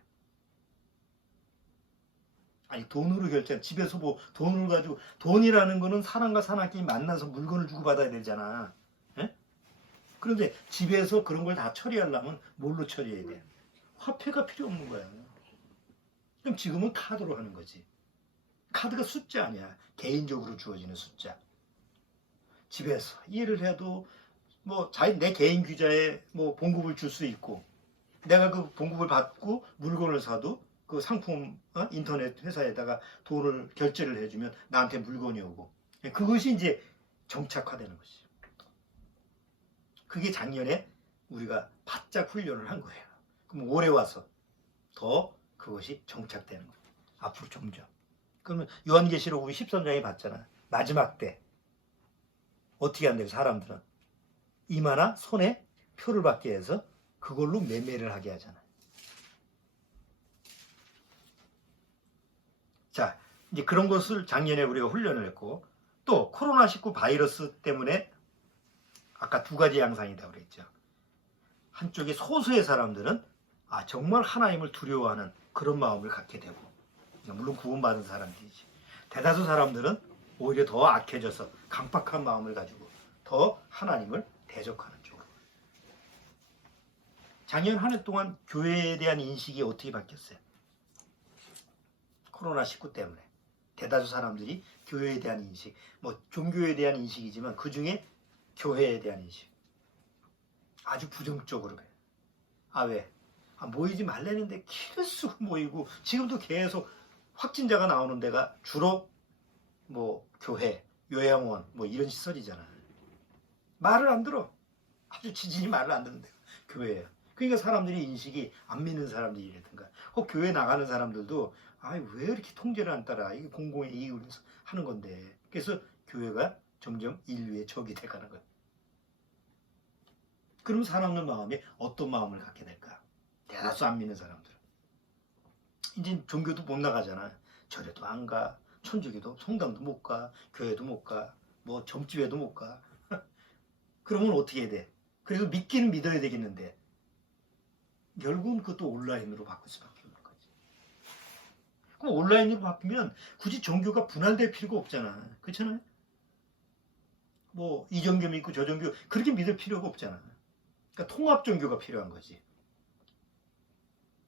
아니 돈으로 결제. 집에서 뭐 돈을 가지고 돈이라는 거는 사람과 사람끼리 만나서 물건을 주고 받아야 되잖아. 에? 그런데 집에서 그런 걸 다 처리하려면 뭘로 처리해야 돼? 화폐가 필요 없는 거야. 그럼 지금은 카드로 하는 거지. 카드가 숫자 아니야. 개인적으로 주어지는 숫자. 집에서 일을 해도 뭐 내 개인 계좌에 뭐 봉급을 줄 수 있고 내가 그 봉급을 받고 물건을 사도 그 상품 인터넷 회사에다가 돈을 결제를 해주면 나한테 물건이 오고 그것이 이제 정착화되는 것이. 그게 작년에 우리가 바짝 훈련을 한 거예요. 그럼 올해 와서 더 그것이 정착되는 거예요. 앞으로 점점. 그러면 요한계시록 우리 13장에 봤잖아. 마지막 때 어떻게 한대요? 사람들은 이마나 손에 표를 받게 해서 그걸로 매매를 하게 하잖아. 자, 이제 그런 것을 작년에 우리가 훈련을 했고 또 코로나19 바이러스 때문에 아까 두 가지 양상이다 그랬죠. 한쪽에 소수의 사람들은 정말 하나님을 두려워하는 그런 마음을 갖게 되고 물론 구원받은 사람들이지. 대다수 사람들은 오히려 더 악해져서 강박한 마음을 가지고 더 하나님을 대적하는 쪽으로. 작년 한 해 동안 교회에 대한 인식이 어떻게 바뀌었어요? 코로나19 때문에 대다수 사람들이 교회에 대한 인식, 뭐 종교에 대한 인식이지만 그 중에 교회에 대한 인식 아주 부정적으로 해. 왜? 모이지 말라는데 계속 모이고 지금도 계속 확진자가 나오는 데가 주로 뭐 교회, 요양원 뭐 이런 시설이잖아. 말을 안 들어. 아주 지진이 말을 안 듣는 데가 교회예요. 그러니까 사람들이 인식이 안 믿는 사람들이라든가 교회 나가는 사람들도 왜 이렇게 통제를 안 따라? 이게 공공의 이익을 위해서 하는 건데. 그래서 교회가 점점 인류의 적이 돼가는 거예요. 그럼 사람들 마음에 어떤 마음을 갖게 될까? 대다수 안 믿는 사람들은. 이제 종교도 못 나가잖아. 절에도 안 가. 천주교도 성당도 못 가. 교회도 못 가. 뭐 점집에도 못 가. 그러면 어떻게 해야 돼? 그래도 믿기는 믿어야 되겠는데 결국은 그것도 온라인으로 바꿀 수밖에 없는 거지. 그럼 온라인으로 바꾸면 굳이 종교가 분할될 필요가 없잖아. 그렇잖아요? 뭐 이 종교 믿고 저 종교 그렇게 믿을 필요가 없잖아. 그러니까 통합 종교가 필요한 거지.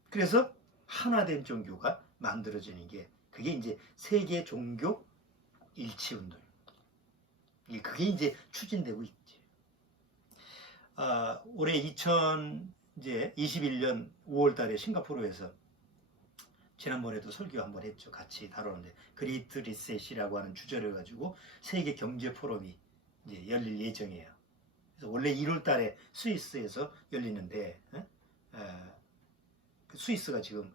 그래서 하나된 종교가 만들어지는 게 그게 이제 세계 종교 일치 운동. 그게 이제 추진되고 있지. 올해 2021년 5월 달에 싱가포르에서 지난번에도 설교 한번 했죠. 같이 다뤘는데 그레이트 리셋이라고 하는 주제를 가지고 세계 경제 포럼이 이제 열릴 예정이에요. 그래서 원래 1월 달에 스위스에서 열리는데 스위스가 지금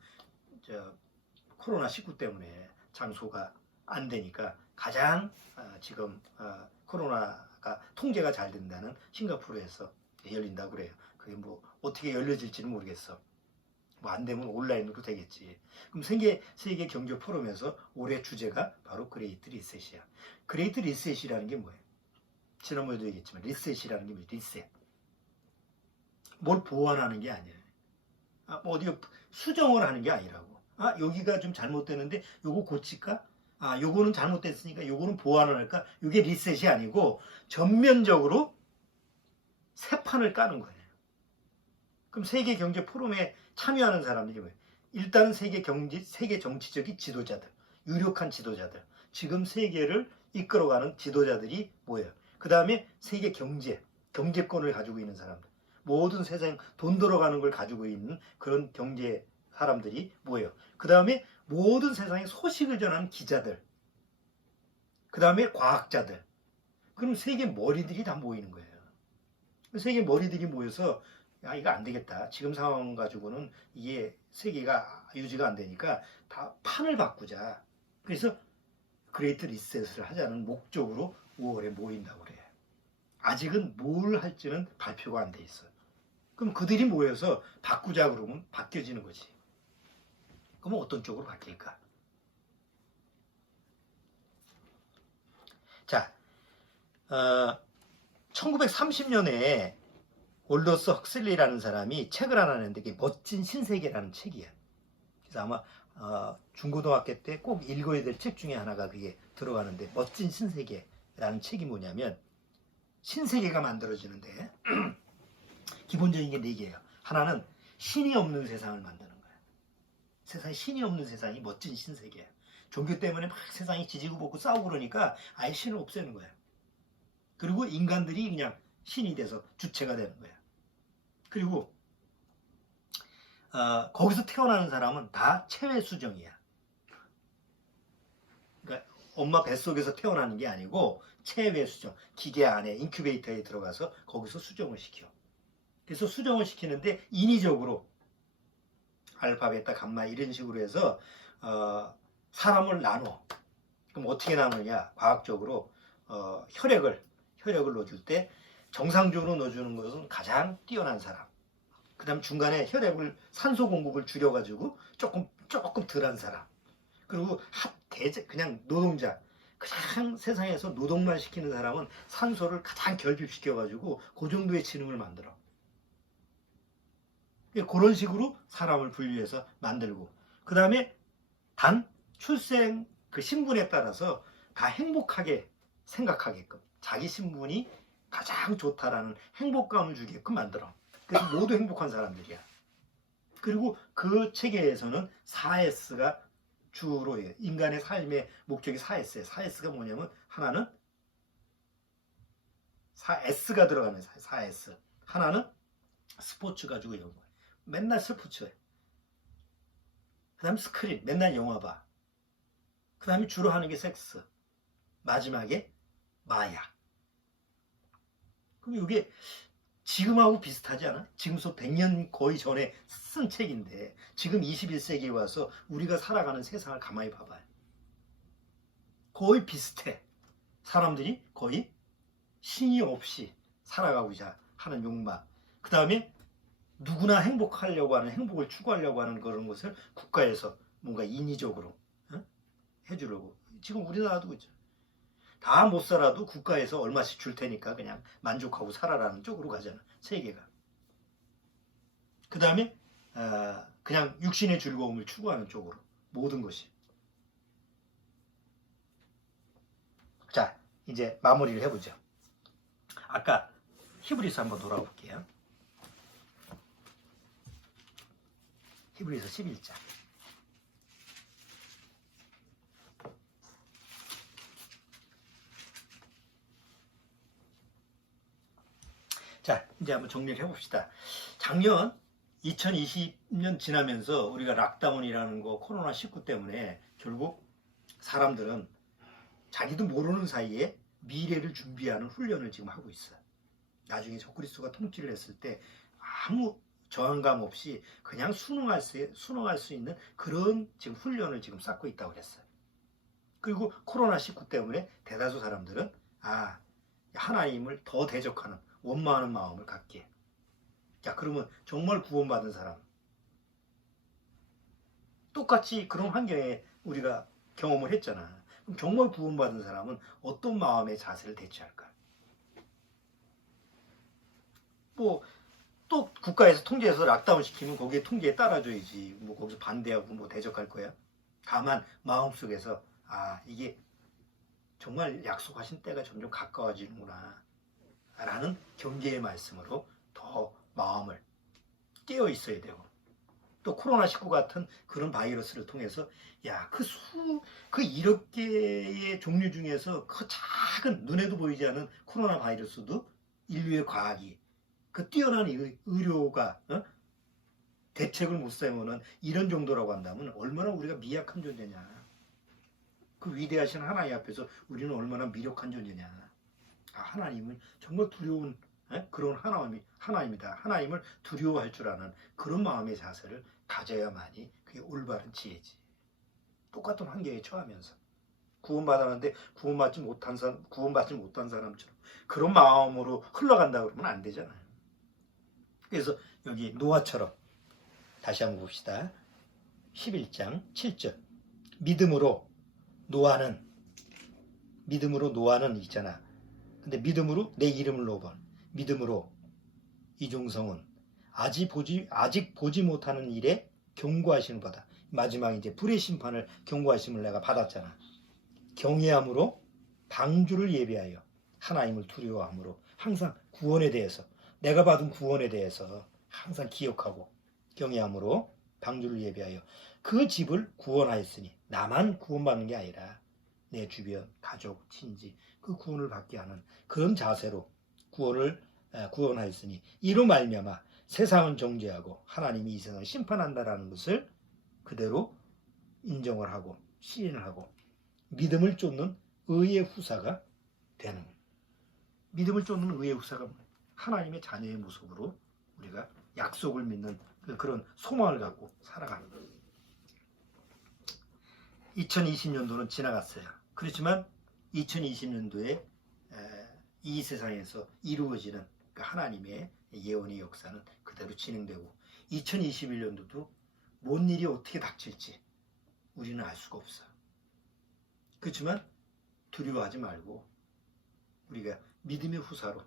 코로나19 때문에 장소가 안 되니까 가장 지금 코로나가 통제가 잘 된다는 싱가포르에서 열린다고 그래요. 그게 뭐 어떻게 열려질지는 모르겠어. 뭐 안 되면 온라인으로 되겠지. 그럼 세계 경제 포럼에서 올해 주제가 바로 그레이트 리셋이야. 그레이트 리셋이라는 게 뭐예요? 지난번에도 얘기했지만 리셋이라는 게 뭐예요? 리셋. 뭘 보완하는 게 아니에요. 뭐 어디 수정을 하는 게 아니라고. 여기가 좀 잘못되는데 요거 고칠까? 요거는 잘못됐으니까 요거는 보완을 할까? 요게 리셋이 아니고 전면적으로 새 판을 까는 거예요. 그럼 세계 경제 포럼에 참여하는 사람들이 뭐예요? 일단은 세계 정치적인 지도자들, 유력한 지도자들, 지금 세계를 이끌어가는 지도자들이 뭐예요? 그 다음에 세계 경제권을 가지고 있는 사람들, 모든 세상 돈 들어가는 걸 가지고 있는 그런 경제 사람들이 뭐예요? 그 다음에 모든 세상의 소식을 전하는 기자들, 그 다음에 과학자들, 그럼 세계 머리들이 다 모이는 거예요. 세계 머리들이 모여서 이거 안 되겠다. 지금 상황 가지고는 이게 세계가 유지가 안 되니까 다 판을 바꾸자. 그래서 그레이트 리셋을 하자는 목적으로 5월에 모인다고 그래요. 아직은 뭘 할지는 발표가 안 돼 있어요. 그럼 그들이 모여서 바꾸자 그러면 바뀌어지는 거지. 그러면 어떤 쪽으로 바뀔까? 자, 1930년에 올더스 헉슬리라는 사람이 책을 하나 냈는데 그게 멋진 신세계라는 책이에요. 그래서 아마 중고등학교 때 꼭 읽어야 될 책 중에 하나가 그게 들어가는데 멋진 신세계라는 책이 뭐냐면 신세계가 만들어지는데 기본적인 게 4개예요. 하나는 신이 없는 세상을 만드는 거예요. 세상에 신이 없는 세상이 멋진 신세계예요. 종교 때문에 막 세상이 지지고 볶고 싸우고 그러니까 아예 신을 없애는 거예요. 그리고 인간들이 그냥 신이 돼서 주체가 되는 거예요. 그리고 거기서 태어나는 사람은 다 체외 수정이야. 그러니까 엄마 뱃속에서 태어나는 게 아니고 체외 수정, 기계 안에 인큐베이터에 들어가서 거기서 수정을 시켜. 그래서 수정을 시키는데 인위적으로 알파, 베타, 감마 이런 식으로 해서 사람을 나눠. 그럼 어떻게 나누냐? 과학적으로 혈액을 넣어줄 때 정상적으로 넣어주는 것은 가장 뛰어난 사람. 그 다음 중간에 혈액을 산소 공급을 줄여가지고 조금 덜한 사람. 그리고 그냥 노동자. 그냥 세상에서 노동만 시키는 사람은 산소를 가장 결핍시켜가지고 그 정도의 지능을 만들어. 그런 식으로 사람을 분류해서 만들고. 그 다음에 단 출생 그 신분에 따라서 다 행복하게 생각하게끔. 자기 신분이 가장 좋다라는 행복감을 주게끔 만들어. 그래서 모두 행복한 사람들이야. 그리고 그 체계에서는 4S가 주로 해요. 인간의 삶의 목적이 4S예요. 4S가 뭐냐면 하나는 4S가 들어가는 4S. 하나는 스포츠 가지고 이런 거예요. 맨날 스포츠예요. 그 다음에 스크린, 맨날 영화 봐. 그 다음에 주로 하는 게 섹스. 마지막에 마약. 그럼 이게 지금하고 비슷하지 않아? 지금서 100년 거의 전에 쓴 책인데 지금 21세기에 와서 우리가 살아가는 세상을 가만히 봐봐요. 거의 비슷해. 사람들이 거의 신이 없이 살아가고자 하는 욕망. 그 다음에 누구나 행복하려고 하는, 행복을 추구하려고 하는 그런 것을 국가에서 뭔가 인위적으로 해주려고. 지금 우리나라도 그렇죠. 다 못 살아도 국가에서 얼마씩 줄 테니까 그냥 만족하고 살아라는 쪽으로 가잖아. 세계가. 그 다음에 그냥 육신의 즐거움을 추구하는 쪽으로. 모든 것이. 자, 이제 마무리를 해보죠. 아까 히브리서 한번 돌아볼게요. 히브리서 11장. 자, 이제 한번 정리를 해봅시다. 작년 2020년 지나면서 우리가 락다운이라는 거 코로나19 때문에 결국 사람들은 자기도 모르는 사이에 미래를 준비하는 훈련을 지금 하고 있어요. 나중에 적그리스도가 통치를 했을 때 아무 저항감 없이 그냥 순응할 수 있는 그런 지금 훈련을 지금 쌓고 있다고 그랬어요. 그리고 코로나19 때문에 대다수 사람들은 하나님을 더 대적하는 원망하는 마음을 갖게. 자, 그러면 정말 구원받은 사람, 똑같이 그런 환경에 우리가 경험을 했잖아. 그럼 정말 구원받은 사람은 어떤 마음의 자세를 대체할까? 뭐 또 국가에서 통제해서 락다운 시키면 거기에 통제에 따라줘야지. 뭐 거기서 반대하고 뭐 대적할 거야? 다만 마음속에서 이게 정말 약속하신 때가 점점 가까워지는구나 라는 경계의 말씀으로 더 마음을 깨어 있어야 되고, 또 코로나19 같은 그런 바이러스를 통해서 그 1억 개의 종류 중에서 그 작은 눈에도 보이지 않는 코로나 바이러스도 인류의 과학이 그 뛰어난 의료가 대책을 못 세우는 이런 정도라고 한다면 얼마나 우리가 미약한 존재냐. 그 위대하신 하나님 앞에서 우리는 얼마나 미력한 존재냐. 하나님을 정말 두려운 그런 하나님이다. 하나님을 두려워할 줄 아는 그런 마음의 자세를 가져야만이 그게 올바른 지혜지. 똑같은 환경에 처하면서 구원받았는데 구원받지 못한 사람처럼 그런 마음으로 흘러간다 그러면 안 되잖아요. 그래서 여기 노아처럼 다시 한번 봅시다. 11장 7절. 믿음으로 노아는 있잖아. 근데 믿음으로 내 이름을 넣어봐. 믿음으로 이종성은 아직 보지 못하는 일에 경고하시는 바다. 마지막 이제 불의 심판을 경고하심을 내가 받았잖아. 경외함으로 방주를 예비하여 하나님을 두려워함으로 항상 구원에 대해서, 내가 받은 구원에 대해서 항상 기억하고 경외함으로 방주를 예비하여 그 집을 구원하였으니, 나만 구원받는 게 아니라 내 주변 가족 친지 그 구원을 받게 하는 그런 자세로 구원하였으니 이로 말미암아 세상은 정죄하고 하나님이 이 세상을 심판한다라는 것을 그대로 인정을 하고 시인을 하고 믿음을 쫓는 의의 후사가 되는 거예요. 믿음을 쫓는 의의 후사가 하나님의 자녀의 모습으로 우리가 약속을 믿는 그런 소망을 갖고 살아가는 거예요. 2020년도는 지나갔어요. 그렇지만 2020년도에 이 세상에서 이루어지는 하나님의 예언의 역사는 그대로 진행되고, 2021년도도 뭔 일이 어떻게 닥칠지 우리는 알 수가 없어요. 그렇지만 두려워하지 말고 우리가 믿음의 후사로,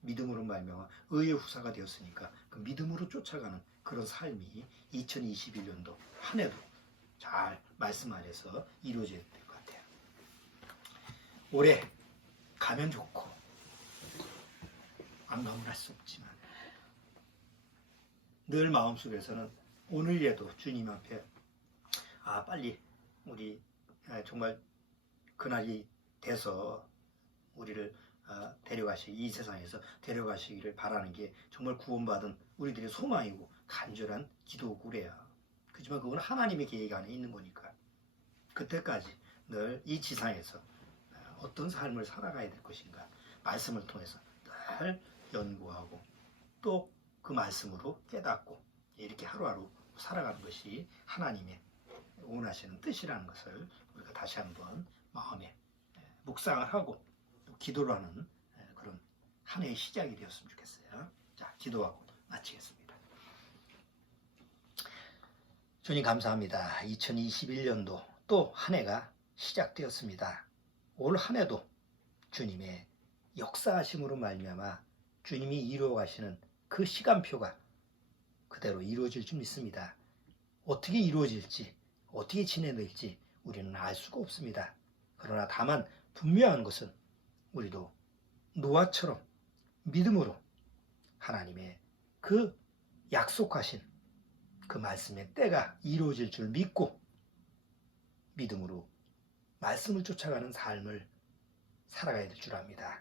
믿음으로 말미암아 의의 후사가 되었으니까 그 믿음으로 쫓아가는 그런 삶이 2021년도 한 해도 잘 말씀 안에서 이루어져야 될 것 같아요. 올해 가면 좋고 안 가면 할 수 없지만 늘 마음속에서는 오늘이라도 주님 앞에 빨리 우리 정말 그날이 돼서 우리를 이 세상에서 데려가시기를 바라는 게 정말 구원받은 우리들의 소망이고 간절한 기도고 그래요. 그렇지만 그건 하나님의 계획 안에 있는 거니까 그때까지 늘 이 지상에서 어떤 삶을 살아가야 될 것인가 말씀을 통해서 늘 연구하고 또 그 말씀으로 깨닫고 이렇게 하루하루 살아가는 것이 하나님의 원하시는 뜻이라는 것을 우리가 다시 한번 마음에 묵상을 하고 또 기도를 하는 그런 한 해의 시작이 되었으면 좋겠어요. 자, 기도하고 마치겠습니다. 주님 감사합니다. 2021년도 또 한 해가 시작되었습니다. 올 한 해도 주님의 역사하심으로 말미암아 주님이 이루어가시는 그 시간표가 그대로 이루어질 줄 믿습니다. 어떻게 이루어질지, 어떻게 진행될지 우리는 알 수가 없습니다. 그러나 다만 분명한 것은 우리도 노아처럼 믿음으로 하나님의 그 약속하신 그 말씀의 때가 이루어질 줄 믿고 믿음으로 말씀을 쫓아가는 삶을 살아가야 될 줄 압니다.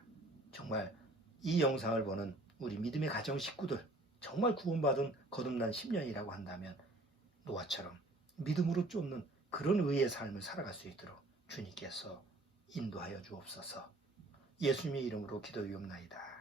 정말 이 영상을 보는 우리 믿음의 가정 식구들 정말 구원받은 거듭난 10년이라고 한다면 노아처럼 믿음으로 쫓는 그런 의의 삶을 살아갈 수 있도록 주님께서 인도하여 주옵소서. 예수님의 이름으로 기도드리옵나이다.